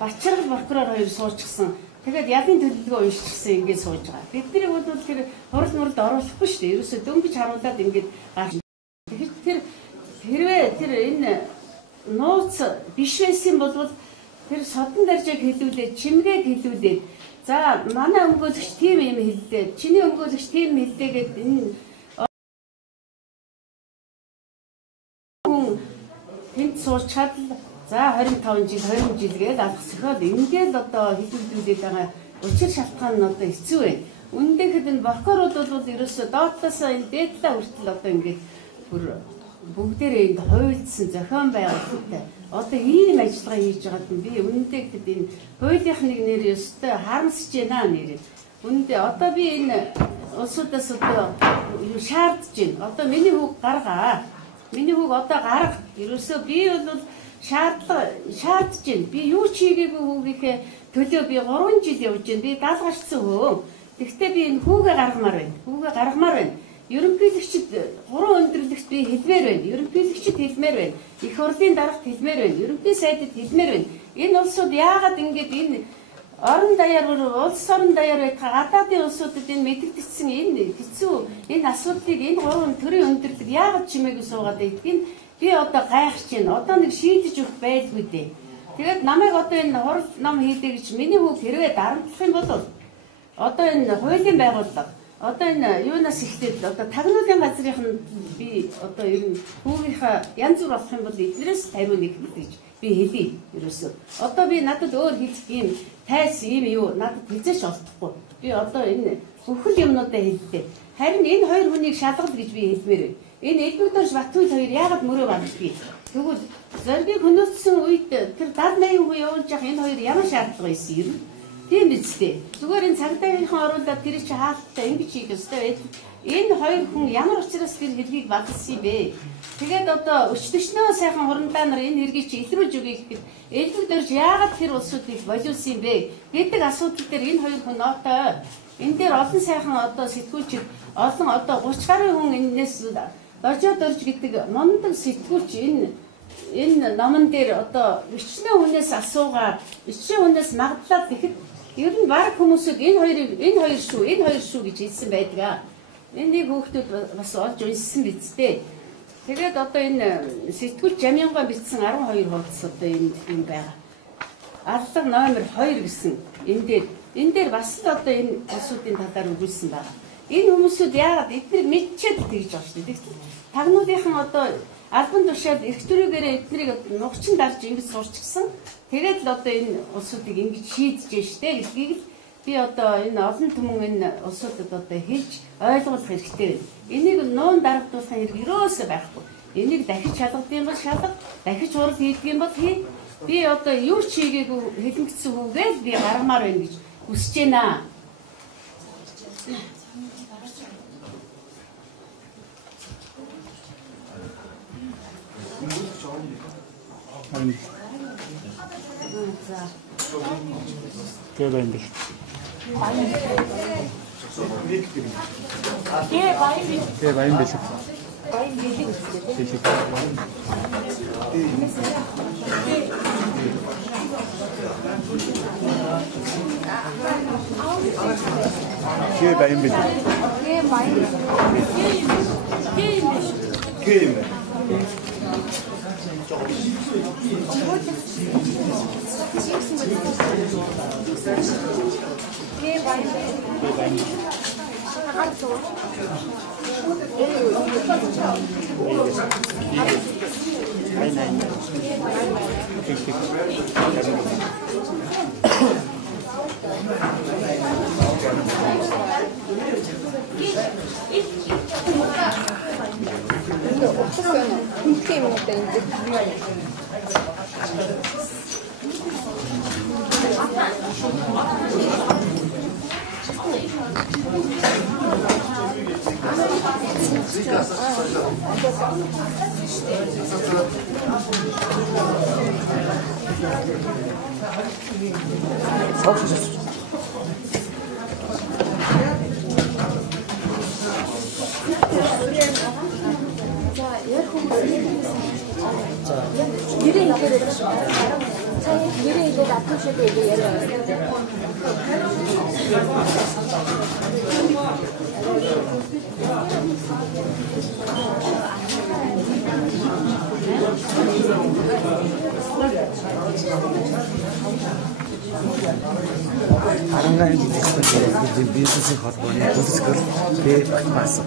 Бачаргал прокурор хоёр суучихсан. Тэгээд ялын төлөвлөгөө уншчихсан ингээд сууж байгаа. Бидний бол тэр хурал муралд оруулахгүй шүү дээ. Ерөөсөө дөнгөж харуулад ингээд гарч. Тэгэхээр хэрвээ тэр энэ нууц биш байсан бол тэр содон даржааг хэлүүлээд чимгээг хэлүүлээд за манай өмгөөлөгч тийм юм хэллээ. Чиний өмгөөлөгч тийм хэллээ гэд энэ суучаад за 25 жил 20 жил гээд алгасхаад ингээд одоо хэлбэлдүүлээд байгаа учир шалтгаан нь одоо хэцүү байна. Үндэ хэд энэ бокорууд бол ерөөсөө доотлосоо энэ дээдлээ хүртэл одоо ингээд бүр бүгдээрээ энд хуйлдсан зохион байгуулалттай. Одоо ийм ажиллагаа хийж байгаад би үндэ хэд энэ хуулийн нэг нэр өстой харамсаж байна нэр. Үндэ одоо би энэ улсуудаас одоо шаардж байна. Одоо миний хүүг гаргаа. Миний хүүг одоо гарга. Ерөөсөө би бол шаардж байна. Би юу ч хийгээгүй хүүгийнхээ төлөө би 3 жил явж байна. Би даалгаварчсан хөө. Тэгвэл би энэ хүүгээ гаргамаар байна. Хүүгээ гаргамаар байна. Ерөнхийлөгчд 3 өндөрлөгт би хэлмээр байна. Ерөнхийлөгчд хэлмээр байна. Их хурлын дарагт хэлмээр байна. Ерөнхий сайдад хэлмээр байна. Энэ улсууд яагаад ингэж энэ орон даяар улс орон даяар байтгаа гадаадын улсуудад энэ мэдэгдсэн энэ хэцүү энэ асуудлыг энэ 3 төрийн өндөрлөг яагаад чимээгүй суугаад байдгийг би одоо гайхаж байна. Одоо нэг шийдэж өгөх байлгүй дээ. Тэгээд намайг одоо энэ хурал ном хийдэг гэж миний хүүг хэрвээ дарамтлах юм бол одоо энэ хуулийн байгууллага одоо энэ юунаас ихтэй одоо тагнуулын газрынх нь би одоо ер нь хүүгийнхаа янз бүр болох юм бол эднэрээс 51 гэж би хэлье ерөөсөө. Одоо би надад өөр хэлэх юм тайс юм юу надад хизээч олдохгүй. Би одоо энэ бүхэл юмнуудаа хэлдэг. Харин энэ хоёр хүнийг шалгал гэж би хэлмээр байна. Энэ Элбэгдорж Батүйл хоёр яагаад мөрөө банддгийг. Тэгвэл зоргийг хөнөөцсөн үед тэр 70-80 хүн явуулж явах энэ хоёр ямар шаардлага байсан юм? Тийм биз дээ. Зүгээр энэ цагдаагийнхан оруулаад тэр чи хаалттай ингэж хийх ёстой байл. Энэ хоёр хүн ямар учраас тэр хэргийг багссан юм бэ? Тэгээд одоо өчтөчнөө сайхан уралдаанаар энэ хэргийг чи илрүүлж өгье гэхэд Элбэгдорж яагаад тэр улсуудыг болиулсан юм бэ гэдэг асуудал дээр энэ хоёр хүн нотой. Энэ дээр олон сайхан одоо сэтгүүлчид олон одоо 30 гаруй хүн энэс дожоод орж гэдэг мундаг сэтгүүлч энэ номон дээр одоо 40 хүнээс асуугаа 40 хүнээс магадлаад тэгэхэд ер нь баг хүмүүсүүд энэ хоёр шүү гэж хэлсэн байдаг. Энийг хүүхдүүд бас олж уншсан биз дээ. Тэгээд одоо энэ сэтгүүлч Жамянгаа бичсэн 12 хуудас одоо энэ юм байгаа. Аллах номер 2 гэсэн энэ дээр бас л одоо энэ улсуудын талаар өгүүлсэн байгаа. Энэ хүмүүсүүд яагаад эднийг мэдчихэд тэгж байгаа шүү дээ. Тагнуулынхан одоо албан тушаал эрх төрөөгөө эднийг нухчин дарж ингэж сурчсан. Тэгээд л одоо энэ улсуудыг ингэж шийдэж штэ гэдгийг л би одоо энэ олон түмэн энэ улсуудад одоо хэлж ойлгуулах хэрэгтэй байна. Энийг нуун дарагдуулах хэрэг ерөөсөө байхгүй. Энийг дахиж шалгах юм бол шалга, дахиж хурал хийдэг юм бол хий. Би одоо юу ч хийгээгүй хэлмэгдсэн хүүгээ би гаргамаар байна гэж хүсэж байна. Кээ байна бэ? Кээ байна бэ? Арангаан гэдэг бизнесийн холбооны төсөл дээр багтаасан.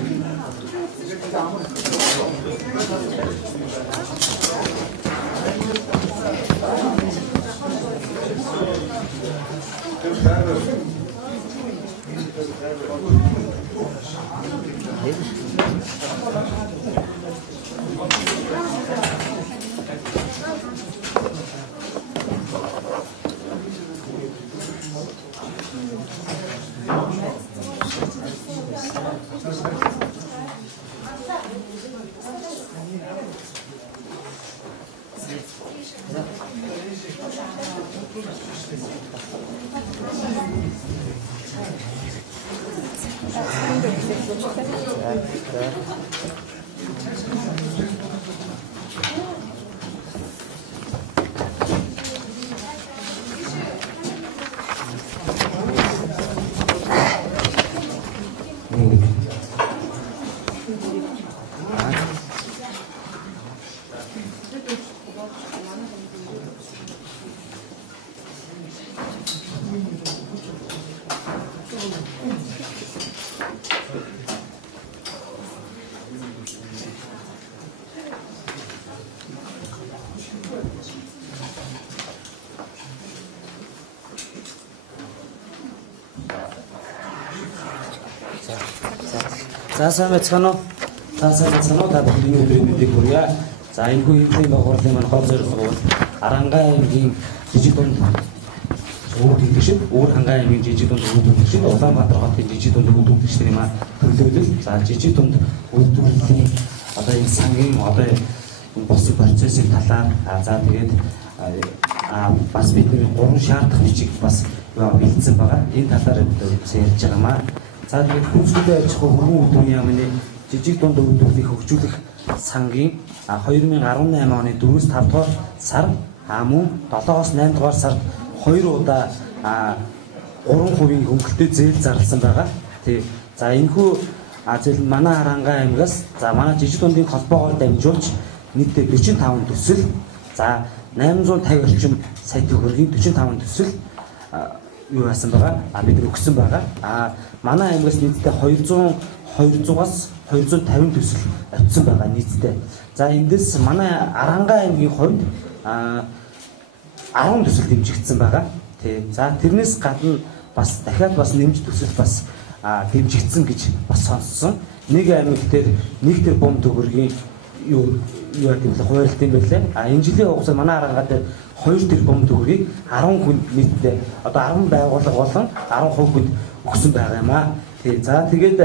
За сайн байцгаана уу? Та бүхний өдрийн мэндийг хүргье. За энэ хүү хэвлэлийн байгууллагын маань хол зорилго бол Арангаа аймгийн жижиг дунд өвдөгчд, Өөр хангаан аймгийн жижиг дунд өвдөгчд, Улаанбаатар хотын жижиг дунд өвдөгчдийн маань төлөөлөл. За жижиг дунд өвдөгчдийн одоо энэ сангийн одоо энэ босыг процессын талаар за тэгээд бас бидний 3 шаардах бичиг бас бэлдсэн байгаа. Энэ талаар ярьж байгаамаа. За тэгээд хүнсгүүдээ аж ахуй хөрвөн өдрийн яамны жижиг дунд өвдөглийг хөгжүүлэх сангийн 2018 оны 4-5 дугаар сар мөн 7-8 дугаар сард 2 удаа 3% хөнгөлтэй зээл зарласан байгаа. Тий. За энэхүү зээл манай Арангаа аймгаас за манай жижиг дундын холбоогоор дамжуулж нийтдээ 45 төсөл за 850 орчим сая төгрөгийн 45 төсөл юу яасан байгаа бид нар өгсөн байгаа. Манай аймгаас нийтдээ 200-200-аас 250 төсөл очсон байгаа нийтдээ. За эндээс манай Арангаа аймгийн хувьд 10 төсөл дэмжигдсэн байгаа. Тий. За тэрнээс гадна бас дахиад бас нэмж төсөл бас дэмжигдсэн гэж бас сонссон. Нэг аймаг дээр 1 тэрбум төгрөгийн юу гэдэг хуурилт юм байлээ. Энэ жилийн хугацаанд манай Арангаа дээр 2 тэрбум төгрөгийг 10 хүнд нийтдээ одоо 10 байгууллага болон 10% хүнд өгсөн байгаа юм аа. Тий. За тэгээд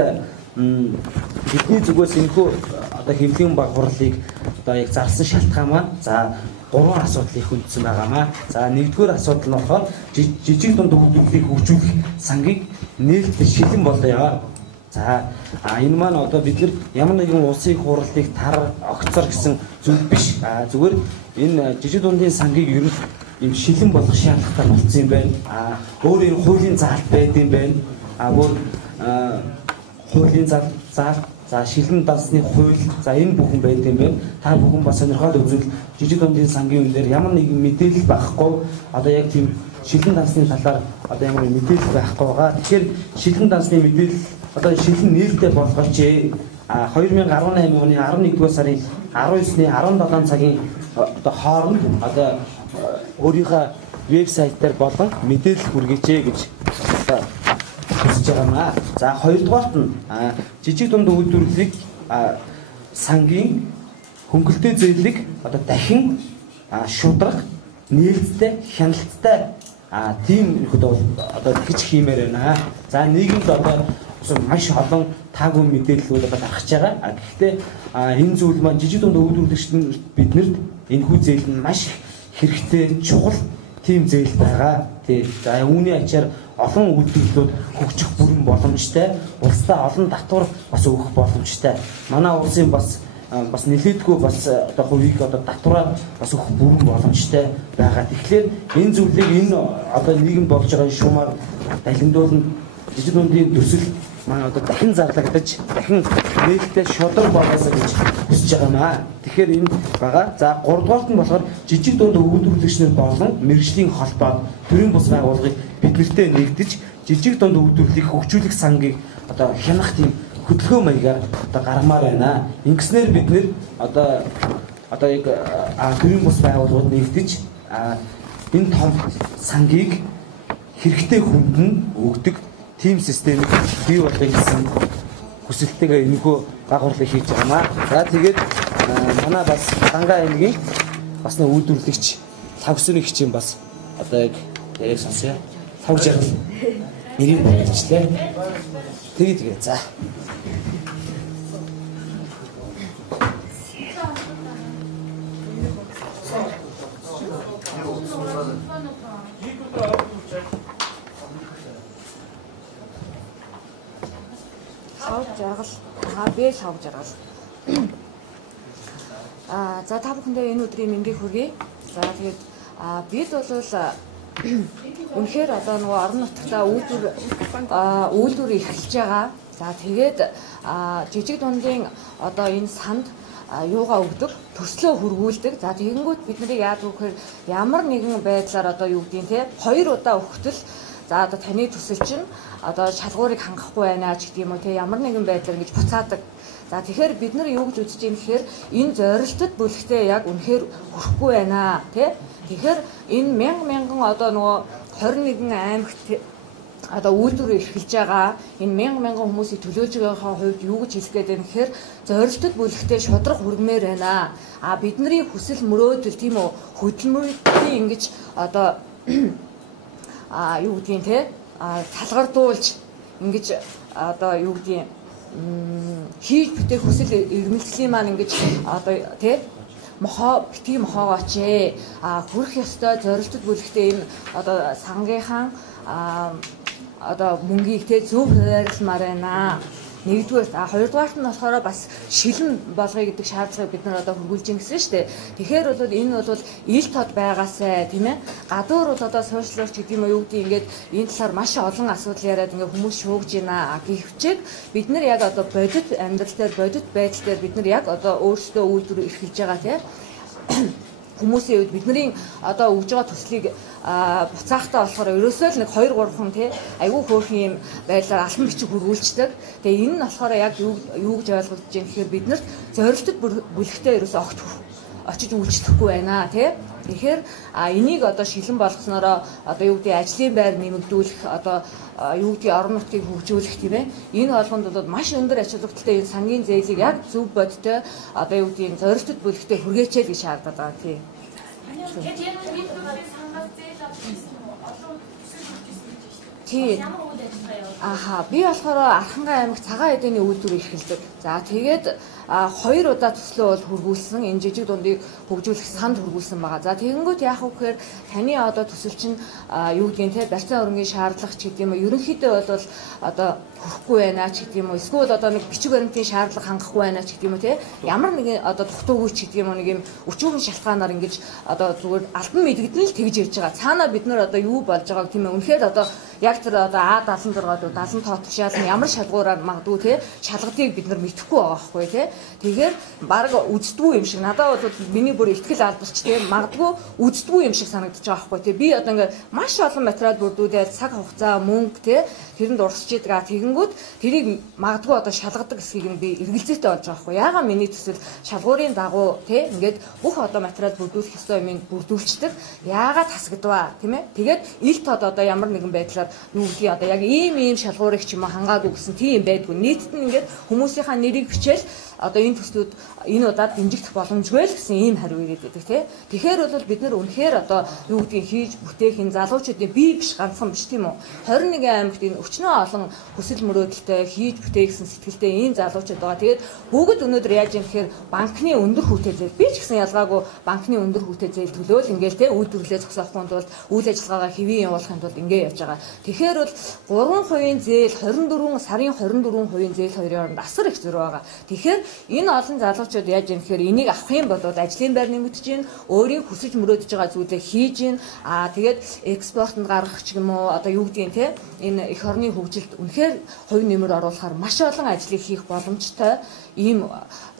бидний зүгээс энэхүү одоо хэвлэлийн баг хурлыг одоо яг зарсан шалтгаан маань за 3 асуудлыг хүндсэн байгаамаа. За нэгдүгээр асуудал нь болохоор жижиг дунд өвдөглийг хөгжүүлэх сангийг нээлттэй шилэн болоё. За энэ маань одоо бид нар ямар нэгэн улсын их хурлыг тар огцор гэсэн зүйл биш. Зүгээр энэ жижиг дундын сангийг ер нь юм шилэн болгох шаардлагатай болсон юм байна. Өөр энэ хуулийн заалт байд юм байна. Өөр хуулийн заалт за шилэн дансны хууль за энэ бүхэн байд юм байна. Та бүхэн бас сонирхоод үзвэл жижиг дундын сангийн үн дээр ямар нэгэн мэдээлэл байхгүй одоо яг тийм шилэн дансны талаар одоо ямар мэдээлэл байхгүй байгаа. Тэгэхээр шилэн дансны мэдээлэл одоо шилэн нээлттэй болгооч. 2018 оны 11-р сарын 19-ний 17 цагийн одоо хооронд одоо өөрийнхөө вебсайтаар болон мэдээлэл хүргээч гэж хүсэж байгаамаа. За хоёрдугаарт нь жижиг дунд үйлдвэрлэлийг сангийн хөнгөлтэй зээлийг одоо дахин шударга нээлттэй хяналттай тийм ихэд одоо тэгж хиймээр байна. За нийгэмд одоо маш олон таагүй мэдээллүүд одоо гарч байгаа. Гэхдээ энэ зүйл маань жижиг дунд үйлдвэрлэгчид биднэрт энэхүү зээл нь маш хэрэгтэй чухал тийм зээл байгаа. Тий. За үүний ачаар олон үйлдвэрлэлүүд хөгжих бүрэн боломжтой. Улсдаа олон татвар бас өгөх боломжтой. Манай улсын бас нэлээдгүй бас одоо хувийг одоо татвараа бас өгөх бүрэн боломжтой байгаа. Тэгэхээр энэ зүйлийг энэ одоо нийгэмд болж байгаа шуумаар дахиндуулна жижиг дундын төсөл маань одоо дахин зарлагдаж дахин нээлттэй шударга болоосоо гэж хүсэж байгаамаа. Тэгэхээр энэ байгаа. За 3 дугаарт нь болохоор жижиг дунд үйлдвэрлэгчнэр болон мэргэжлийн холбоо төрийн бус байгууллагыг биднэртэй нэгдэж жижиг дунд үйлдвэрлэлийг хөгжүүлэх сангийг одоо хянах тийм хөдөлгөөн маягаар одоо гаргамаар байна. Ингэснээр бид нэр одоо одоо яг төвийн бус байгууллагууд нэгдэж энэ том сангийг хэрэгтэй хүнд нь өгдөг тим системийг бий болгох гэсэн хүсэлтэйгээр энэхүү байгууллага хийж байгаамаа. За тэгээд манай бас Дангаа аймгийн бас нэг үйлдвэрлэгч тавсны хичээн бас одоо яг яриг сонсъё. Тав жаргал нэрийг болчихлээ. Тэгээ за. Бэ шав жаргал. За та бүхэндээ энэ өдрийн мэндийг хүргэе. За тэгээд бид бол үнэхээр одоо нөгөө орон нутгатаа үйлдвэр эхэлж байгаа. За тэгээд жижиг дундын одоо энэ санд юугаа өгдөг, төслөө хөргүүлдэг. За тэгэнгүүт бид нарыг яад гэхээр ямар нэгэн байдлаар одоо юу гэдгийг те 2 удаа өгтөл за одоо таны төсөл чинь одоо шалгуурыг хангахгүй байна ч гэдэг юм уу те ямар нэгэн байдлаар ингэж буцаадаг. За тэгэхээр бид нар юу гэж үзэж юм гэхээр энэ зорилтод бүлэгтээ яг үнэхээр хүрэхгүй байна тий. Тэгэхээр энэ мянган одоо нөгөө 21 аймагт одоо үйлдвэр эрхэлж байгаа энэ мянган хүмүүсийг төлөөлж байгаагаа хувьд юу гэж хэлэх гээд байна гэхээр зорилтод бүлэгтээ шудраг хүргмээр байна. Бидний хүсэл мөрөөдөл тийм үү хөдөлмөрийн ингэж одоо юу гэдгийг те талгардуулж ингэж одоо юу гэдгийг хийж бүтээх хүсэл эрмэлзлийн маань ингэж одоо тий битгий мохоогооч хүрэх ёстой зорилтод бүлэгтээ энэ одоо сангийнхаа одоо мөнгийг тий зөв хуваарлмаар байна. Нэгдүгээр хоёрдугаарт нь болохоор бас шилэн болгоё гэдэг шаардлагыг бид нар одоо хөргүүлж ин гэсэн шүү дээ. Тэгэхээр бол энэ бол ил тод байгаасай тийм ээ. Гадуур бол одоо сошиалч гэдэг юм уу юу гэдэг ингээд энэ талаар маш олон асуудал яриад ингээд хүмүүс шуугж байна. Гэвчээд бид нар яг одоо бодит амьдрал дээр бодит байдал дээр бид нар яг одоо өөрсдөө үйлдвэр эрхэлж байгаа тийм хүмүүсийн үед бидний одоо өгж байгаа төслийг буцаахтаа болохоор ерөөсөө л нэг 2-3 хүн тий айгүй хөөрхөн юм байдлаар албан бичиг хөрвүүлцдэг. Тэгээ энэ нь болохоор яг юу гэж ойлгож байна гэхээр бид нарт зорилтод бүлэгтээ ерөөсөө очиж үйлчлэхгүй байна тий. Тэгэхээр энийг одоо шилэн болгоснороо одоо юу гэдэг ажлын байр нэмэгдүүлэх одоо юу гэдэг орон нутгийг хөгжүүлэх тийм ээ. Энэ болгонд бол маш өндөр ач холбогдолтой энэ сангийн зээлийг яг зөв бодтой одоо юу гэдэг зорилтод бүлэгтээ хүргээчээ гэж шаардаад байгаа тийм. Тийм. Би болохоор Архангай аймаг Цагаан эдэний үйлдвэр эрхэлдэг. За тэгээд 2 удаа төслөө бол хөргүүлсэн энэ жижиг дундыг хөгжүүлэх санд хөргүүлсэн байгаа. За тэгэнгүүт яах вэ гэхээр таны одоо төсөл чинь юу гэдгийг те барьцаан өрнгийн шаардлага ч гэдэг юм уу ерөнхийдөө бол одоо хөрөхгүй байна ч гэдэг юм уу эсвэл одоо нэг бичиг баримтын шаардлага хангахгүй байна ч гэдэг юм уу те ямар нэгэн одоо дутуугүй ч гэдэг юм уу нэг юм өчүүхэн шалтгаанаар ингэж одоо зүгээр альбан мэдэгдэн л тэгж ярьж байгаа. Цаанаа бид нар одоо юу болж байгааг тийм ээ үнэхээр одоо яг тэр одоо А76 70 тоо тушаал нь ямар шалгуураар магадгүй те шалгадгийг бид нар мэдэхгүй байгаа байхгүй те. Тэгэхээр баг үздэггүй юм шиг надад бол миний бүр ихтгэл алдарч те магадгүй үздэггүй юм шиг санагдаж байгаа байхгүй те. Би одоо ингээд маш олон материал бүрдүүлээд цаг хугацаа мөнгө те тэрэнд урсч идэг тэгэнгүүт тэрийг магадгүй одоо шалгадаг хэсгийг нь би эргэлзээтэй болж байгаа байхгүй. Яагаад миний төсөл шалгуурын дагуу те ингээд бүх одоо материал бүрдүүлэх ёстой юм бүрдүүлчдэг. Яагаад хасагдваа тийм ээ. Тэгээд ил тод одоо ямар нэгэн байдлаар юу гэдгийг одоо яг ийм шалгуурыг ч юм уу хангаагүй гэсэн тийм байдгүй. Нийтэд нь ингээд хүмүүсийнхаа нэрийг бичээл одоо энэ төслүүд энэ удаад дэмжигдэх боломжгүй л гэсэн ийм хариу ирээд байдаг тий. Тэгэхээр бол бид нар үнэхээр одоо юу гэдгийг хийж бүтээх энэ залуучуудын бие биш ганцхан биш тийм үү. 21 аймагт энэ өчнөө олон хүсэл мөрөөдөлтэй хийж бүтээх гэсэн сэтгэлтэй ийм залуучууд байгаа. Тэгээд бүгд өнөөдөр яаж юм гэхээр банкны өндөр хүүтэй зээл би ч гэсэн ялгаагүй банкны өндөр хүүтэй зээл төлөөл ингээл тий үйлдвэрлэлээ зогсоохын тулд үйл ажиллагаагаа хэвийн явуулахын тулд ингээ явж байгаа. Тэгэхээр бол 3% зээл 24 сарын 24% зээл хоёрын хооронд асар их зөрүү байгаа. Тэгэхээр энэ олон залуучууд яаж юм гэхээр энийг авах юм бол ажлын байр нэмэгдэж гин өөрийн хүсэж мөрөөдөж байгаа зүйлээ хийж гин тэгээд экспортод гаргах ч юм уу одоо юу гэдгийг те энэ эх орны хөгжилд үнэхээр хувь нэмэр оруулахаар маш олон ажлыг хийх боломжтой ийм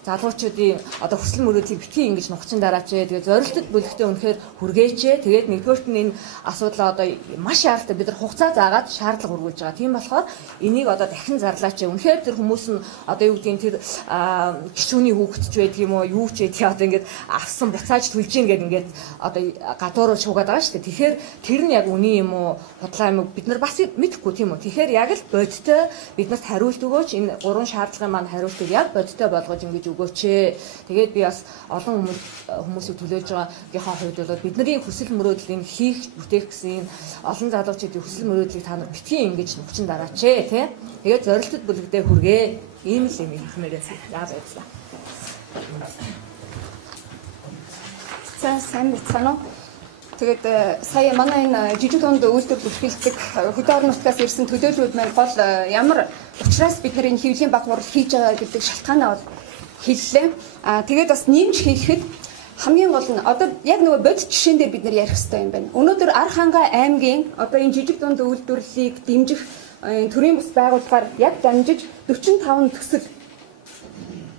залуучуудын одоо хүсэл мөрөөдлийг битгий ингэж нухчин дараач. Тэгээд зорилтод бүлэгтээ үнэхээр хүргээч. Тэгээд нэгдүгээрт нь энэ асуудал одоо маш шаардлагатай бид нар хугацаа заагаад шаардлага өргүүлж байгаа. Тийм болохоор энийг одоо дахин зарлаач. Үнэхээр тэр хүмүүс нь одоо юу гэдгийг тэр гишүүний хүүхдч байдаг юм уу, юу ч гэдэг одоо ингэж авсан буцааж түлж ийн гэдэг ингэж одоо гадуур шуугаад байгаа шүү дээ. Тэгэхээр тэр нь яг үний юм уу, худлаа юм уу бид нар бас мэдэхгүй тийм үү. Тэгэхээр яг л бодиттой биднэрт хариулт өгөөч. Энэ гурван шаардлагын маань хариултыг яг бодиттой болгож ингэж өгөөч. Тэгээд би бас олон хүмүүсийг төлөөж байгаагийнхаа хувьд бол бидний хүсэл мөрөөдлийг хийх бүтээх гэсэн олон залуучуудын хүсэл мөрөөдлийг та нар битгий ингэж нухчин дараач тий. Тэгээд зорилтод бүлэгдээ хүргээ. Ийм л юм хэлмээрээс яа байдлаа. Сайн бицхан уу. Тэгээд сая манай энэ жижиг дунд үйлдвэрлэл эрхлэлдэг хөдөө орон нутгаас ирсэн төлөөллүүд маань гол ямар учраас бид нар энэ хэвлэлийн баг хурал хийж байгаа гэдэг шалтгаанаа бол хэллээ. Тэгээд бас нэмж хэлэхэд хамгийн гол нь одоо яг нөгөө бодит жишээн дээр бид нар ярих хэрэгтэй юм байна. Өнөөдөр Архангай аймгийн одоо энэ жижиг дунд үйлдвэрлэлийг дэмжих төрийн бус байгууллагаар яг дамжиж 45 төсөл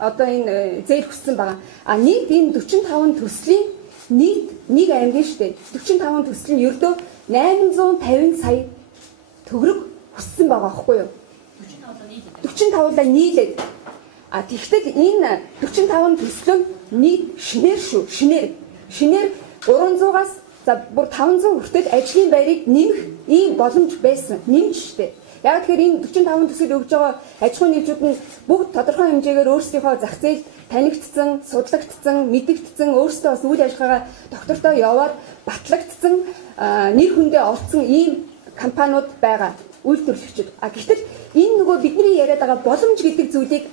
одоо энэ зээл хүссэн байгаа. Нийт энэ 45 төслийн нийт нэг аймгийн штэ 45 төсөл нь ердөө 850 сая төгрөг хүссэн байгаа байхгүй юу? 45-аа нийлээд. Тэгвэл энэ 45 төсөл нь нийт шинээр шүү. Шинээр 300-аас за бүр 500 хүртэл ажлын байрыг нэмэх ийм боломж байсан. Нэмж штэ. Яг тэгэхээр энэ 45 төсөл өгж байгаа аж ахуйн нэгжүүд нь бүгд тодорхой хэмжээгээр өөрсдийнхөө зах зээл танигдсан, судлагдсан, мэдэгдсэн, өөрсдөө бас үйл ажиллагаагаа доктортой яваад батлагдсан, нэр хүндээ олцсон ийм компаниуд байгаа, үйлдвэрлэгчид. Гэтэл энэ нөгөө бидний яриад байгаа боломж гэдэг зүйлийг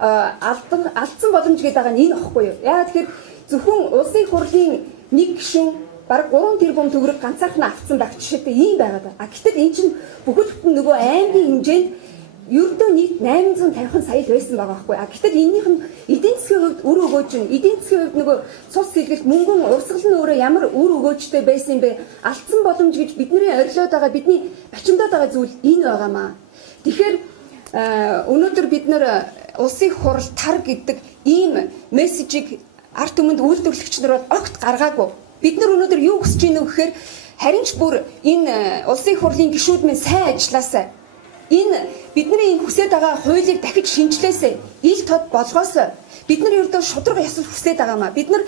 алдсан боломж гэдэг байгаа нь энэ аахгүй юу? Яг тэгэхээр зөвхөн улсын хурлын нэг гишүүн бараг 3 тэрбум төгрөг ганцаархан авцсан байх жишээтэй ийм байгаад байна. Гэтэл эн чинь бүхэл бүтэн нөгөө аймгийн хэмжээнд ердөө нийт 850 сая байсан байгаа байхгүй. Гэтэл энэнийх нь эдийн засгийн хувьд үр өгөөж нь эдийн засгийн хувьд нөгөө цус сэлгэлт мөнгөн урсгал нь өөрөө ямар үр өгөөжтэй байсан юм бэ? Алдсан боломж гэж бидний орилоод байгаа бидний бачимдаад байгаа зүйл энэ байгаамаа. Тэгэхээр өнөөдөр бид нар улсын хурал тар гэдэг ийм мессежийг ард түмэнд үйлдвэрлэгч нар огт гаргаагүй. Бид нар өнөөдөр юу хүсэж байна вэ гэхээр харин ч бүр энэ улсын хурлын гишүүд минь сайн ажилласаа. Энэ бидний энэ хүсэж байгаа хуулийг дахиж шинжилээсэй. Ил тод болгоосоо. Бид нар ердөө шудраг ясал хүсэж байгаамаа. Бид нар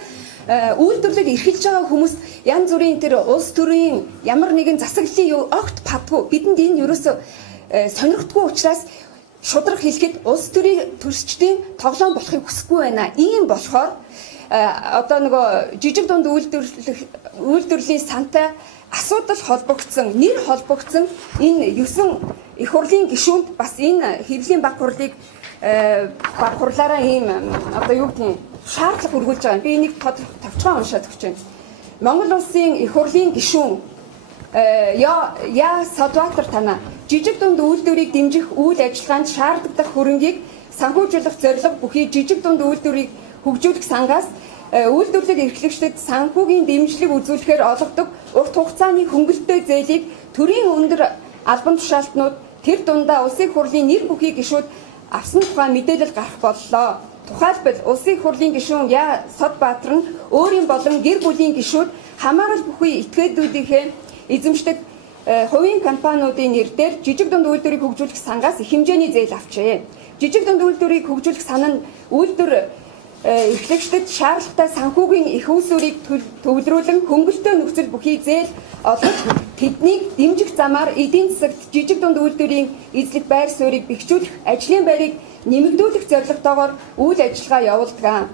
үйлдвэрлэлд эрхэлж байгаа хүмүүс янз бүрийн тэр улс төрийн ямар нэгэн засаглалын огт падгүй. Бидэнд энэ ерөөсөө сонирхдаггүй учраас шудраг хэлэхэд улс төрийн төрчдийн тоглоом болохыг хүсэхгүй байна. Ийм болохоор одоо нөгөө жижиг дунд үйлдвэрлэлийн сантай асуудал холбогдсон, нэр холбогдсон энэ 9 их хурлын гишүүнд бас энэ хэвлэлийн баг хурлыг баг хурлаараа ийм одоо юу гэдгийг шаардлага өргүүлж байгаа. Би энийг товчхон уншаад өгч байна. Монгол улсын их хурлын гишүүн я Садбаатар танаа жижиг дунд үйлдвэрийг дэмжих үйл ажиллагаанд шаардлагатай хөрөнгийг санхүүжүүлэх зорилго бүхий жижиг дунд үйлдвэрийг хөгжүүлэх сангаас үйлдвэрлэл эрхлэгчдэд санхүүгийн дэмжлэг үзүүлэхээр олгодог урт хугацааны хөнгөлөлтөө зээлийг төрийн өндөр албан тушаалтнууд тэр дундаа улсын хурлын нэр бүхий гишүүд авсан тухай мэдээлэл гарах боллоо. Тухайлбал улсын хурлын гишүүн Я Садбаатар нь өөрийн болон гэр бүлийн гишүүд хамаарал бүхий этгээдүүдийнхээ эзэмшдэг хувийн компаниудын нэрээр жижиг дунд үйлдвэрийг хөгжүүлэх сангаас их хэмжээний зээл авчээ. Жижиг дунд үйлдвэрийг хөгжүүлэх сан нь үйлдвэр эрхлэгчдэд шаардлагатай санхүүгийн их үүсвэрийг төвлөрүүлэн хөнгөлөлтөө нөхцөл бүхий зээл олгож тэднийг дэмжих замаар эдийн засагт жижиг дунд үйлдвэрийн эзлэх байр суурийг бэхжүүлэх, ажлын байрыг нэмэгдүүлэх зорилготойгоор үйл ажиллагаа явуулдаг.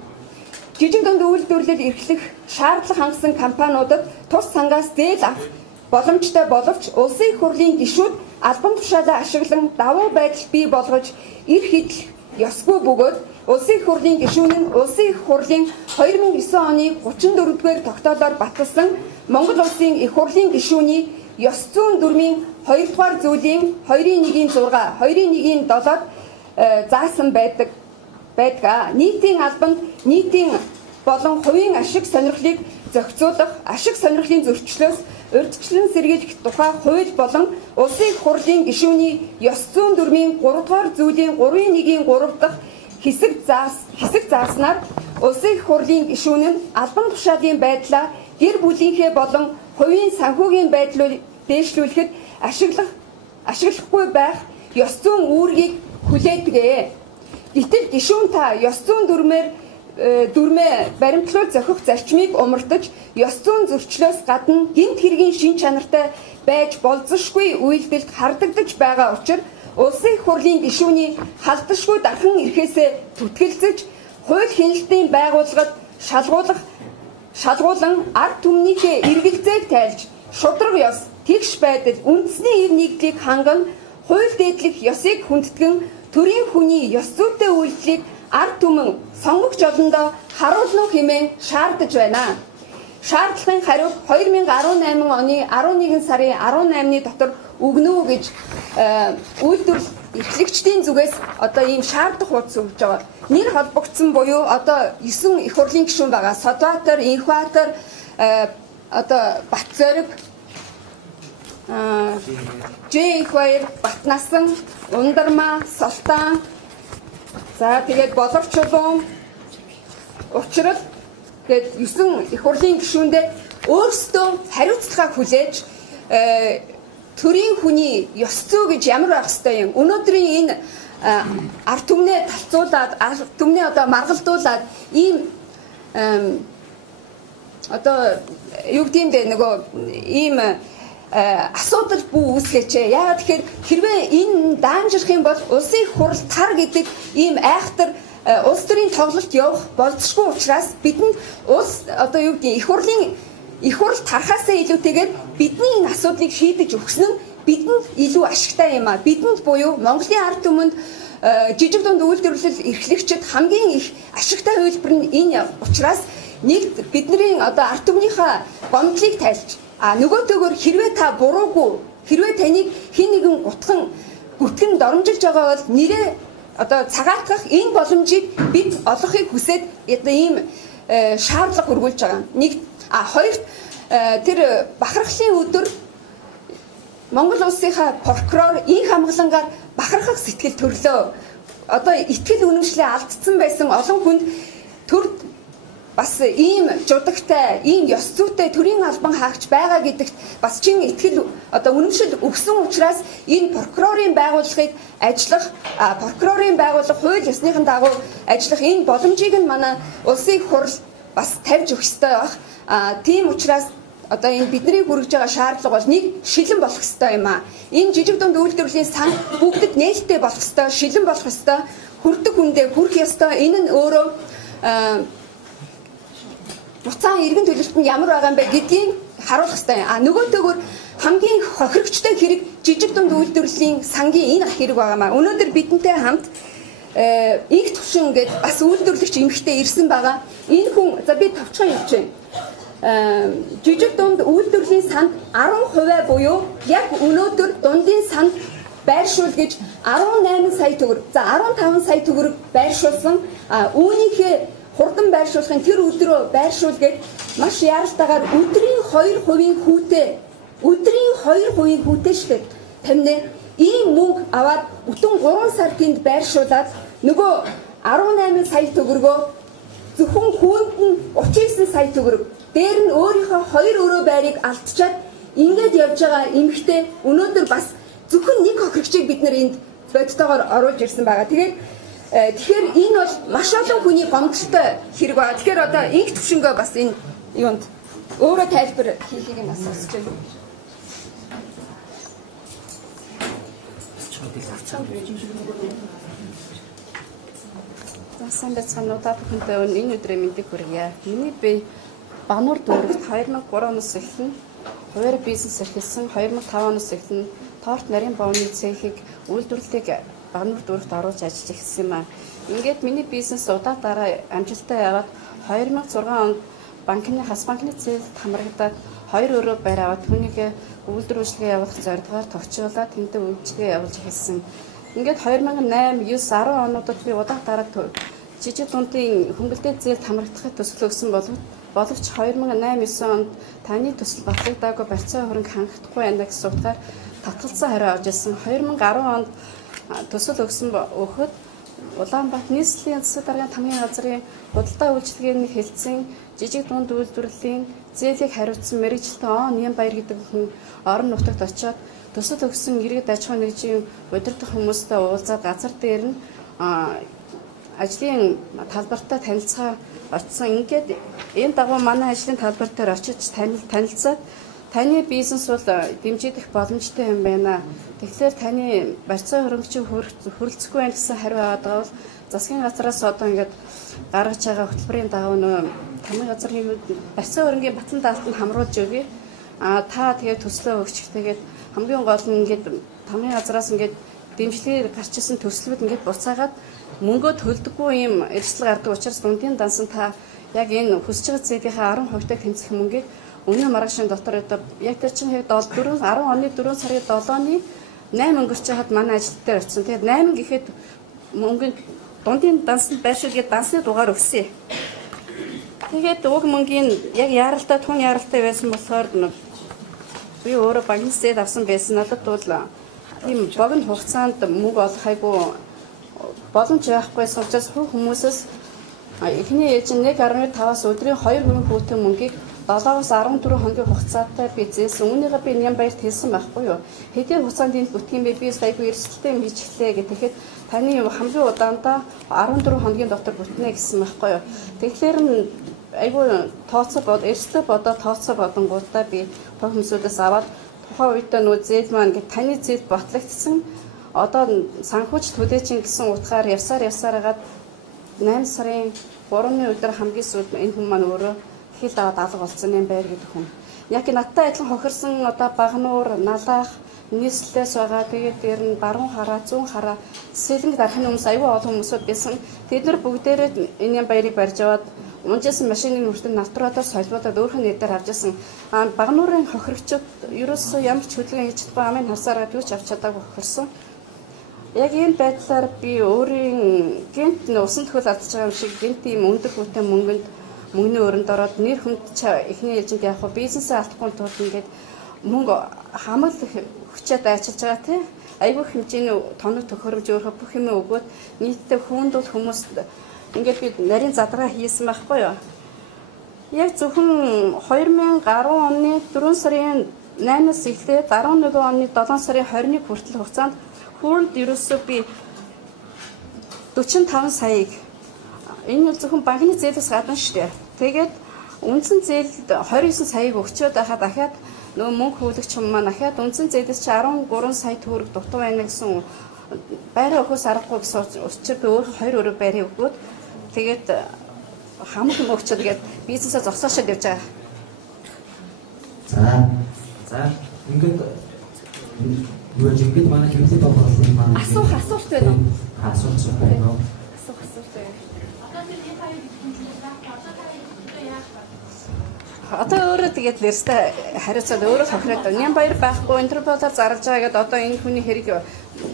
Жижиг дунд үйлдвэрлэл эрхлэх шаардлага хангасан компаниудад тус сангаас зээл авах боломжтой боловч улсын их хурлын гишүүд албан тушаалаа ашиглан давуу байдал бий болгож эрх хэдлэх ёсгүй бөгөөд улсын их хурлын гишүүн нь улсын их хурлын 2009 оны 34-р тогтоолоор баталсан Монгол улсын их хурлын гишүүний ёс зүйн дүрмийн 2-р зүйлийн 2.1-ийн 6, 2.1-ийн 7-д заасан байдаг. Нийтийн албанд нийтийн болон хувийн ашиг сонирхлыг зохицуулах, ашиг сонирхлын зөрчлөөс урьдчилан сэргийлэх тухай хууль болон улсын их хурлын гишүүний ёс зүйн дүрмийн 3-р зүйлийн 3.1-ийн 3 дахь хэсэг зааснаар улсын их хурлын гишүүн нь албан тушаалын байдлаа гэр бүлийнхээ болон хувийн санхүүгийн байдлыг дээшлүүлэхэд ашиглахгүй байх ёс зүйн үүргийг хүлээдэг. Гэтэл гишүүн та ёс зүйн дүрмээ баримтлуул зохих зарчмыг умартаж ёс зүйн зөрчлөөс гадна гэмт хэргийн шин чанартай байж болзошгүй үйлдэлд хардагдаж байгаа учраас улсын их хурлын гишүүний халдашгүй дархан эрхээсээ түтгэлзэж хууль хяналтын байгууллагад шалгуулан ард түмнийхээ эргэлзээг тайлж шудраг ёс, тэгш байдал, үндэсний ив нэгдлийг ханган хууль дээдлэх ёсыг хүндэтгэн төрийн хүний ёс зүйтэй үйлдэлийг ард түмэн сонгогч олондоо харуулна хэмээн шаардаж байна. Шаардлагын хариуг 2018 оны 11 сарын 18-ны дотор өгнө үү гэж үйлдвэрлэл эрхлэгчдийн зүгээс одоо ийм шаардах хуудас өгж байгаа. Нэр холбогдсон буюу одоо 9 их хурлын гишүүн байгаа. Содбаатар, Инхбаатар, одоо Батзориг, Ж2, Батнасан, Ундармаа, Солтаан, за тэгээд Боловсруулах, Учрал гээд 9 их хурлын гишүүндээ өөрсдөө хариуцлагаа хүлээж төрийн хүний ёс зүй гэж ямар байх ёстой юм. Өнөөдрийн энэ ард түмнээ талцуулаад, ард түмнээ одоо маргалдуулаад ийм одоо юу гэдэг юм бэ нөгөө ийм асуудал бүү үүсгэж. Яагаад тэгэхээр хэрвээ энэ даанжирх юм бол улсын их хурл тар гэдэг ийм айхтар улс төрийн тоглолт явах болзошгүй учраас бидэнд улс одоо юу гэдэг их хурл тархаасаа илүүтэйгээр бидний энэ асуудлыг шийдэж өгсөн нь бидэнд илүү ашигтай юм а. Бидэнд буюу Монголын ард түмэнд жижиг дунд үйлдвэрлэл эрхлэгчид хамгийн их ашигтай хувилбар нь энэ учраас нэгд бидний одоо ард түмнийхээ гомдлыг тайлж нөгөөтэйгөр хэрвээ та буруугүй хэрвээ таныг хэн нэгэн гүтгэн доромжилж байгаа бол нэрээ одоо цагаатгах энэ боломжийг бид олохыг хүсээд одоо ийм шаардлага өргүүлж байгаа. Нэг хоёрт тэр бахархлын өдөр Монгол улсынхаа прокурор инх хамгаалангаар бахархах сэтгэл төрлөө. Одоо итгэл үнэмшлээ алдсан байсан олон хүнд төрд бас ийм жудагтай, ийм ёс зүйтэй төрийн албан хаагч байгаа гэдэгт бас чин итгэл одоо үнэмшил өгсөн учраас энэ прокурорын байгууллагыг ажиллах, прокурорын байгууллага хууль ёсныхын дагуу ажиллах энэ боломжийг нь манай улсын их хурл бас тавьж өгөх ёстой байх. Тийм учраас одоо энэ бидний хүргэж байгаа шаардлага бол нэг шилэн болох ёстой юм а. Энэ жижиг дунд үйлдвэрлэлийн сан бүгдэд нээлттэй болох ёстой, шилэн болох ёстой, хүрдэг хүндээ хүрэх ёстой. Энэ нь өөрөө буцаан иргэн төлөлтөнд ямар байгаа юм бэ гэдгийг харуулах ёстой. Нөгөөтэйгөр хамгийн хохирогчтой хэрэг жижиг дунд үйлдвэрлэлийн сангийн энэ хэрэг байгаамаа. Өнөөдөр бидэнтэй хамт их төвшин гэдэг бас үйлдвэрлэгч эмэгтэй ирсэн байгаа. Энэ хүн за би товчхон явж байна. Жижиг дунд үйлдвэрлэлийн санд 10% буюу яг өнөөдөр дундын санд байршуул гэж 18 сая төгрөг. За 15 сая төгрөг байршуулсан. Үүнийхээ хурдан байршуулахын тэр өдрөө байршуул гэж маш яралтайгаар өдрийн 2% хүүтэй штэ. Тамнэ ийм мөнгө аваад бүтэн 3 сар тэнд байршуулаад нөгөө 18 сая төгрөгөө зөвхөн хүнд нь 39 сая төгрөг. Дээр нь өөрийнхөө 2 өрөө байрыг алдчихад ингээд явж байгаа эмэгтэй өнөөдөр бас зөвхөн нэг хохирогчийг бид нар энд бодтойгоор оруулж ирсэн байгаа. Тэгэхээр энэ бол маш олон хүний гомдолтой хэрэг байна. Тэгэхээр одоо инх төвшнгөө бас энэ юунд өөрөө тайлбар хийхийг нь асууж байна. Сайн байцгаануудаа бүхэндээ энэ өдрийн мэндийг хүргье. Миний бие Бануур дүүрэгт 2003 оноос эхлэн хуваар бизнес эрхэлсэн 2005 оноос эхлэн торт нарийн бовны цехийг үйлдвэрлэлийг Бануур дүүрэгт оруулж ажиллаж эхэлсэн юм аа. Ингээд миний бизнес удаа дараа амжилттай яваад 2006 онд хас банкны зээлд хамрагдаад 2 өрөө байр аваад түүнийг үйлдвэрлэлгээ явуулах зорилгоор товчруулаад тэнтэй үйлчлэгээ явуулж эхэлсэн. Ингээд 2008, 9, 10 онуудад би удаа дараа жижиг дундын хөнгөлтэй зээлд хамрагдахад төсөл өгсөн боловч 2008-9 онд таны төсөл батлагдаагүй барьцаа хөрөнгө хангахгүй байна гэсэн утгаар татгалцсан хариу авч ирсэн. 2010 онд төсөл өгөхөд Улаанбаатар нийслэлийн засаг даргын тамгын газрын худалдаа үйлчилгээний хэлтсэн жижиг дунд үйлдвэрлэлийн зээлийг хариуцсан мэргэжилтэн Улаанбаатар гэдэг хүн орон нутагт очиод төсөл өгсөн иргэд аж ахуйн нэгжийн удирдах хүмүүстэй уулзаад газар дээр нь ажлын талбартаа танилцаа очсон. Ингээд энэ дагуу манай ажлын талбар дээр очиж танилцаад таны бизнес бол дэмжигдэх боломжтой юм байна. Тэгэхээр таны барьцаа хөрөнгөчийн хүрэлцэхгүй байх гэсэн хариу аваад бол засгийн газраас одоо ингээд гаргаж байгаа хөтөлбөрийн дагуу нөө тамгын газрын барьцаа хөрөнгийн батлан даалтанд хамруулж өгье. Та тэгээд төслөө өгчих. Тэгээд хамгийн гол нь ингээд тамгын газраас ингээд дэмжлэгээр гарчсан төслүүд ингээд буцаагаад мөнгөө төлдөггүй юм эрсдэл гардаг учраас дундын дансан та яг энэ хүсэж байгаа зээлийнхээ 10% тэнцэх мөнгийг өнөө маргаашийн дотор одоо яг тэр чинь 10 оны 4 сарын 7-ны 8 өнгөрч хаад манай ажил дээр очсон. Тэгээд 8 гэхэд мөнгөнд дундын дансанд байшуулгээд дансны дугаар өгсөн. Тэгээд уг мөнгөний яг яаралтай тун яаралтай байсан болохоор би өөрөө банкны зээл авсан байсан. Надад бол ийм богино хугацаанд мөнгө олох айгүй боломж явахгүйсэн учраас хүмүүсээс эхний ээж нь 1.5-аас өдрийн 2% хүүтэн мөнгийг 7-аас 14 хоногийн хугацаатай би зээлсэн. Үүнийгээ би Улаанбаатарт хэлсэн байхгүй юу? Хэдийн хугацаанд энд бүтгийм бэ? Би айгүй эрсдэлтэй юм хийж эхлэе гэхэд таны хамгийн удаандаа 14 хоногийн дотор бүтнэ гэсэн байхгүй юу? Тэгэхээр айгүй тооцоо эрсдэл бодоод тооцоо бодонгуудаа би хүмүүсүүдээс аваад тухайн үедээ нөө зээл маань гэж таны зээл батлагдсан. Одоо санхүүж төлөөч гэсэн утгаар явсараагаад 8 сарын 3-ны өдөр хамгийн сүүлд энэ хүн маань өөрөө хил даваад алга болсон юм байр гэдэг хүн. Яг надтай адилхан хохирсон одоо багнуур, налаах, нийслэлээс байгаа. Тэгээд дээр нь баруун хараа, зүүн хараа, сэлэнг дарахны хүмүүс аюул олон хүмүүсүүд байсан. Тэд нар бүгдээрээ энэ баярыг барьж аваад унжсэн машиныг нүртэн навтраадаар солиулаад өөрх нь нэрээр авч ирсэн. Багнуурын хохирогчид ерөөсөө ямар ч хөдөлгөөн хийж чадахгүй амын харсараад юу ч авч чадаагүй хохирсон. Яг энэ байдлаар би өөрийн гэнт усан төхөл алдаж байгаа юм шиг гэнт ийм өндөр хүүтэй мөнгөний өрөнд ороод нэр хүнд эхний ээлжинд яг бизнесээ алдахгүй тул ингээд мөнгө хамгаалах хүчээр дайчилж байгаа тий. Айгүй хэмжээний тоног төхөөрөмж өөрөө бүх юм өгөөд нийтдээ хүнд бол хүмүүс ингээд би нарийн задгаа хийсэн байхгүй юу. Яг зөвхөн 2010 оны 4 сарын 8-аас эхлээд 11 оны 7 сарын 21 хүртэл хугацаанд хүнд ерөөсөө би 45 саяыг энэ бол зөвхөн банкны зээлээс гадна шүү дээ. Тэгээд үндсэн зээлд 29 саяыг өгчөөд байхад дахиад нөгөө мөнгө хөвлөгч юм маань дахиад үндсэн зээлээс чи 13 сая төгрөг дутуу байна гэсэн байраа өгөхөөс аргагүй гэсэн учир би өөр 2 өрөө байрыг өгөөд тэгээд хамт өгчөөд тэгээд бизнесээ зогсоошод явж байгаа. За ингээд юу ч ингэж манай хэмжээ тоглосон маань асуулт байна уу? Асуулт байна уу? Асуулт байна. Одоо өөрөө тэгээд нэрстэй хариуцаад өөрөө тохироод Улаанбаатар байхгүй интерполоор зарлж байгаа гэдээ одоо энэ хүний хэрэг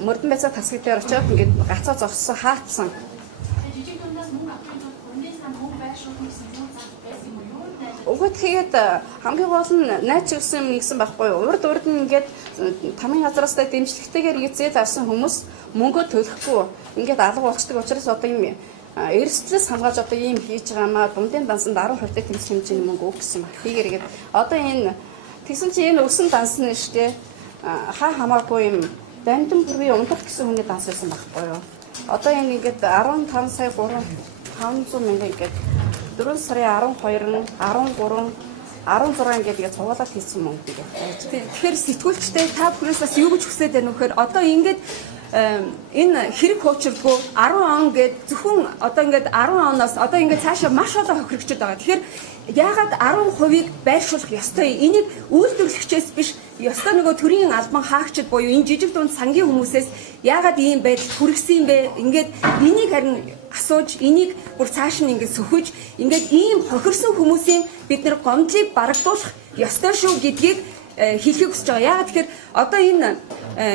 мөрдөн байцаа тасгал дээр очиод ингээд гацаа зогссон хаацсан. Угт тэгээд хамгийн гол нь найч өгсөн юм нэгсэн байхгүй юу? Урд нь ингээд тамгын газраас дэмжлэгтэйгээр зээл авсан хүмүүс мөнгөө төлөхгүй ингээд алга болчдөг учраас одоо юм эрсдлээс хамгаалж одоо ийм хийж байгаамаа дундын дансанд 10% тэмцэх хэмжээний мөнгө өг гэсэн баг. Тийгэргээд одоо энэ тэгсэн чи энэ өсөн данс нь штэ хаа хамаагүй юм дамжин бүрийн ундаг гэсэн хүний данс байсан байхгүй юу? Одоо энэ ингээд 15 сая 500 мянга ингээд 4 сарын 12-нд 13 16 ингээд цуглаад хийсэн мөнгө гэдэг. Тэгэхээр сэтгүүлчтэй та бүхнээс бас юу гэж хүсэж байна вэ гэхээр одоо ингээд энэ хэрэг хуучирдгүй 10 он гээд зөвхөн одоо ингээд 10 оноос одоо ингээд цаашаа маш олон хохирогчд байгаа. Тэгэхээр яагаад 10%-ийг байршуулах ёстой? Энийг үйлдвэрлэгчээс биш ёстой нөгөө төрийн албан хаагчид буюу энэ жижиг дунд сангийн хүмүүсээс яагаад ийм байдал хүргэсэн юм бэ? Ингээд энийг харин асууж энийг бүр цааш нь ингээд сөхөж ингээд ийм хохирсон хүмүүсийн бид нэр гомдлыг барагдуулах ёстой шүү гэдгийг хэлхийг хүсэж байгаа. Яагаад тэгэхээр одоо энэ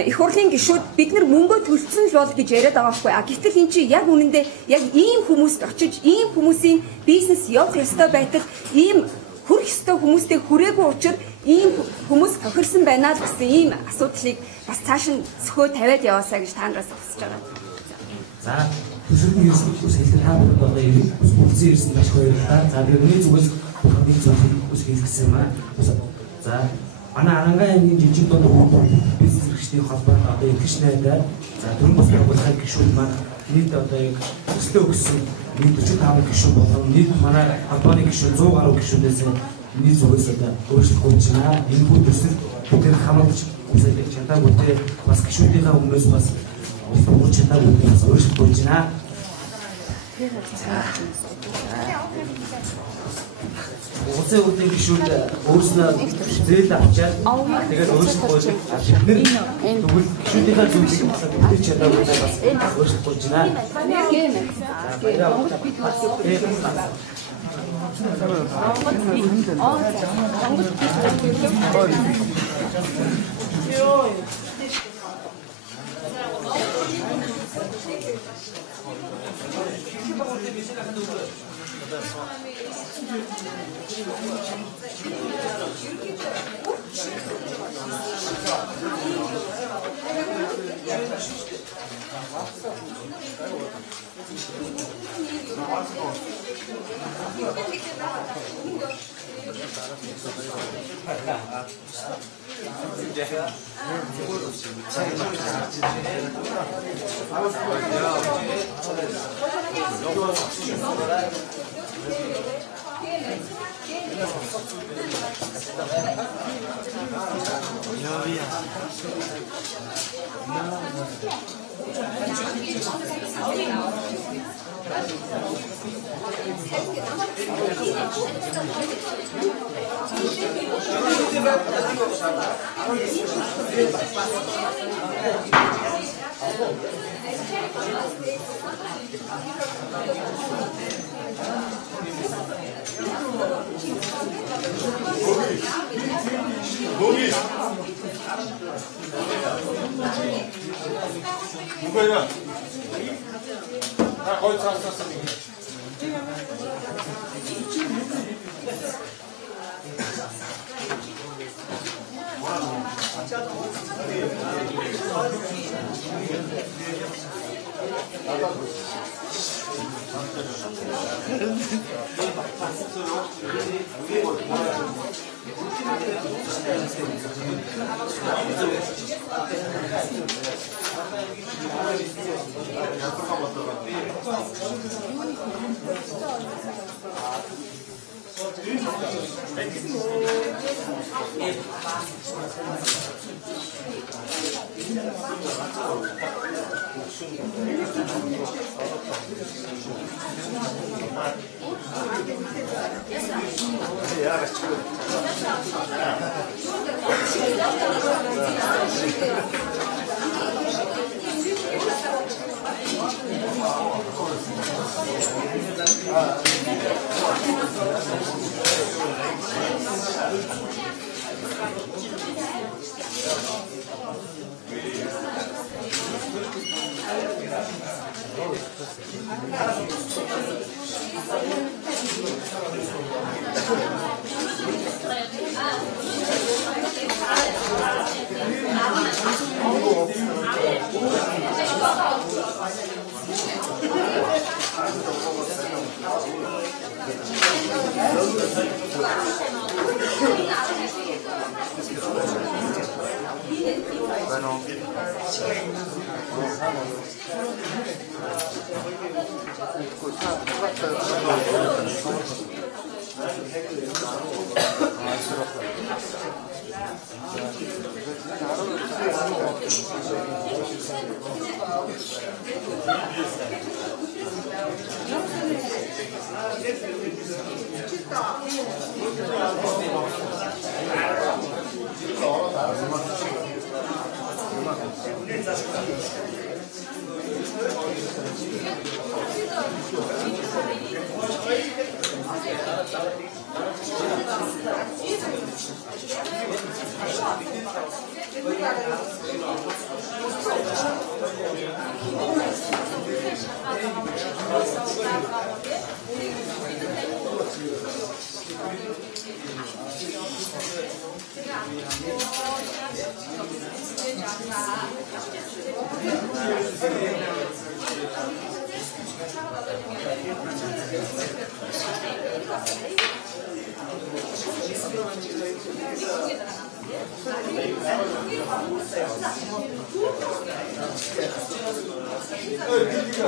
их хурлын гишүүд бид нар мөнгө төлсөн л бол гэж яриад байгаа байхгүй. Гэтэл эн чинь яг үнэндээ яг ийм хүмүүст очиж ийм хүмүүсийн бизнес явах ёстой байтал ийм хүрэх ёстой хүмүүстэй хүрээгүй учраас ийм хүмүүс хохирсон байна л гэсэн ийм асуудлыг бас цааш нь сөхөө тавиад яваасаа гэж та нараас хүсэж байгаа. За төсөлтний ерөнхий хэлдэг та бүхэнд одоо үлдсэн ирсэн маш баярлалаа. За би миний зүгээс бүхнийг зөвхөн хэлэх гэсэн юм аа. За манай Арангаан аймгийн жижиг дунд бизнес эрхчдийн холбоот одоо итгэж найдаад за дөрвөн бос байгууллагын гишүүд маань нийт одоо яг төслөө өгсөн нийт 45 гишүүд болон нийт манай холбооны гишүүд 100 гаруй гишүүдээс миний зүгээс одоо өөрчлөлт хийж байна. Энэ бүх төсөл бүгд хамаач үсэлж чадаагүй бас гишүүдийнхээ өмнөөс бас урд чадаагүй бас өөрчлөлт хийж байна. Улсын үеийн гишүүд өөрснөө зээл авчаад тэгээд өөрчлөлт хийж бид тэгвэл гишүүдийнхээ зүйлийг бүтээж чадаагүй бас өөрчлөлт хийж байна. 누구야? 나 거기 갔었어. Видите?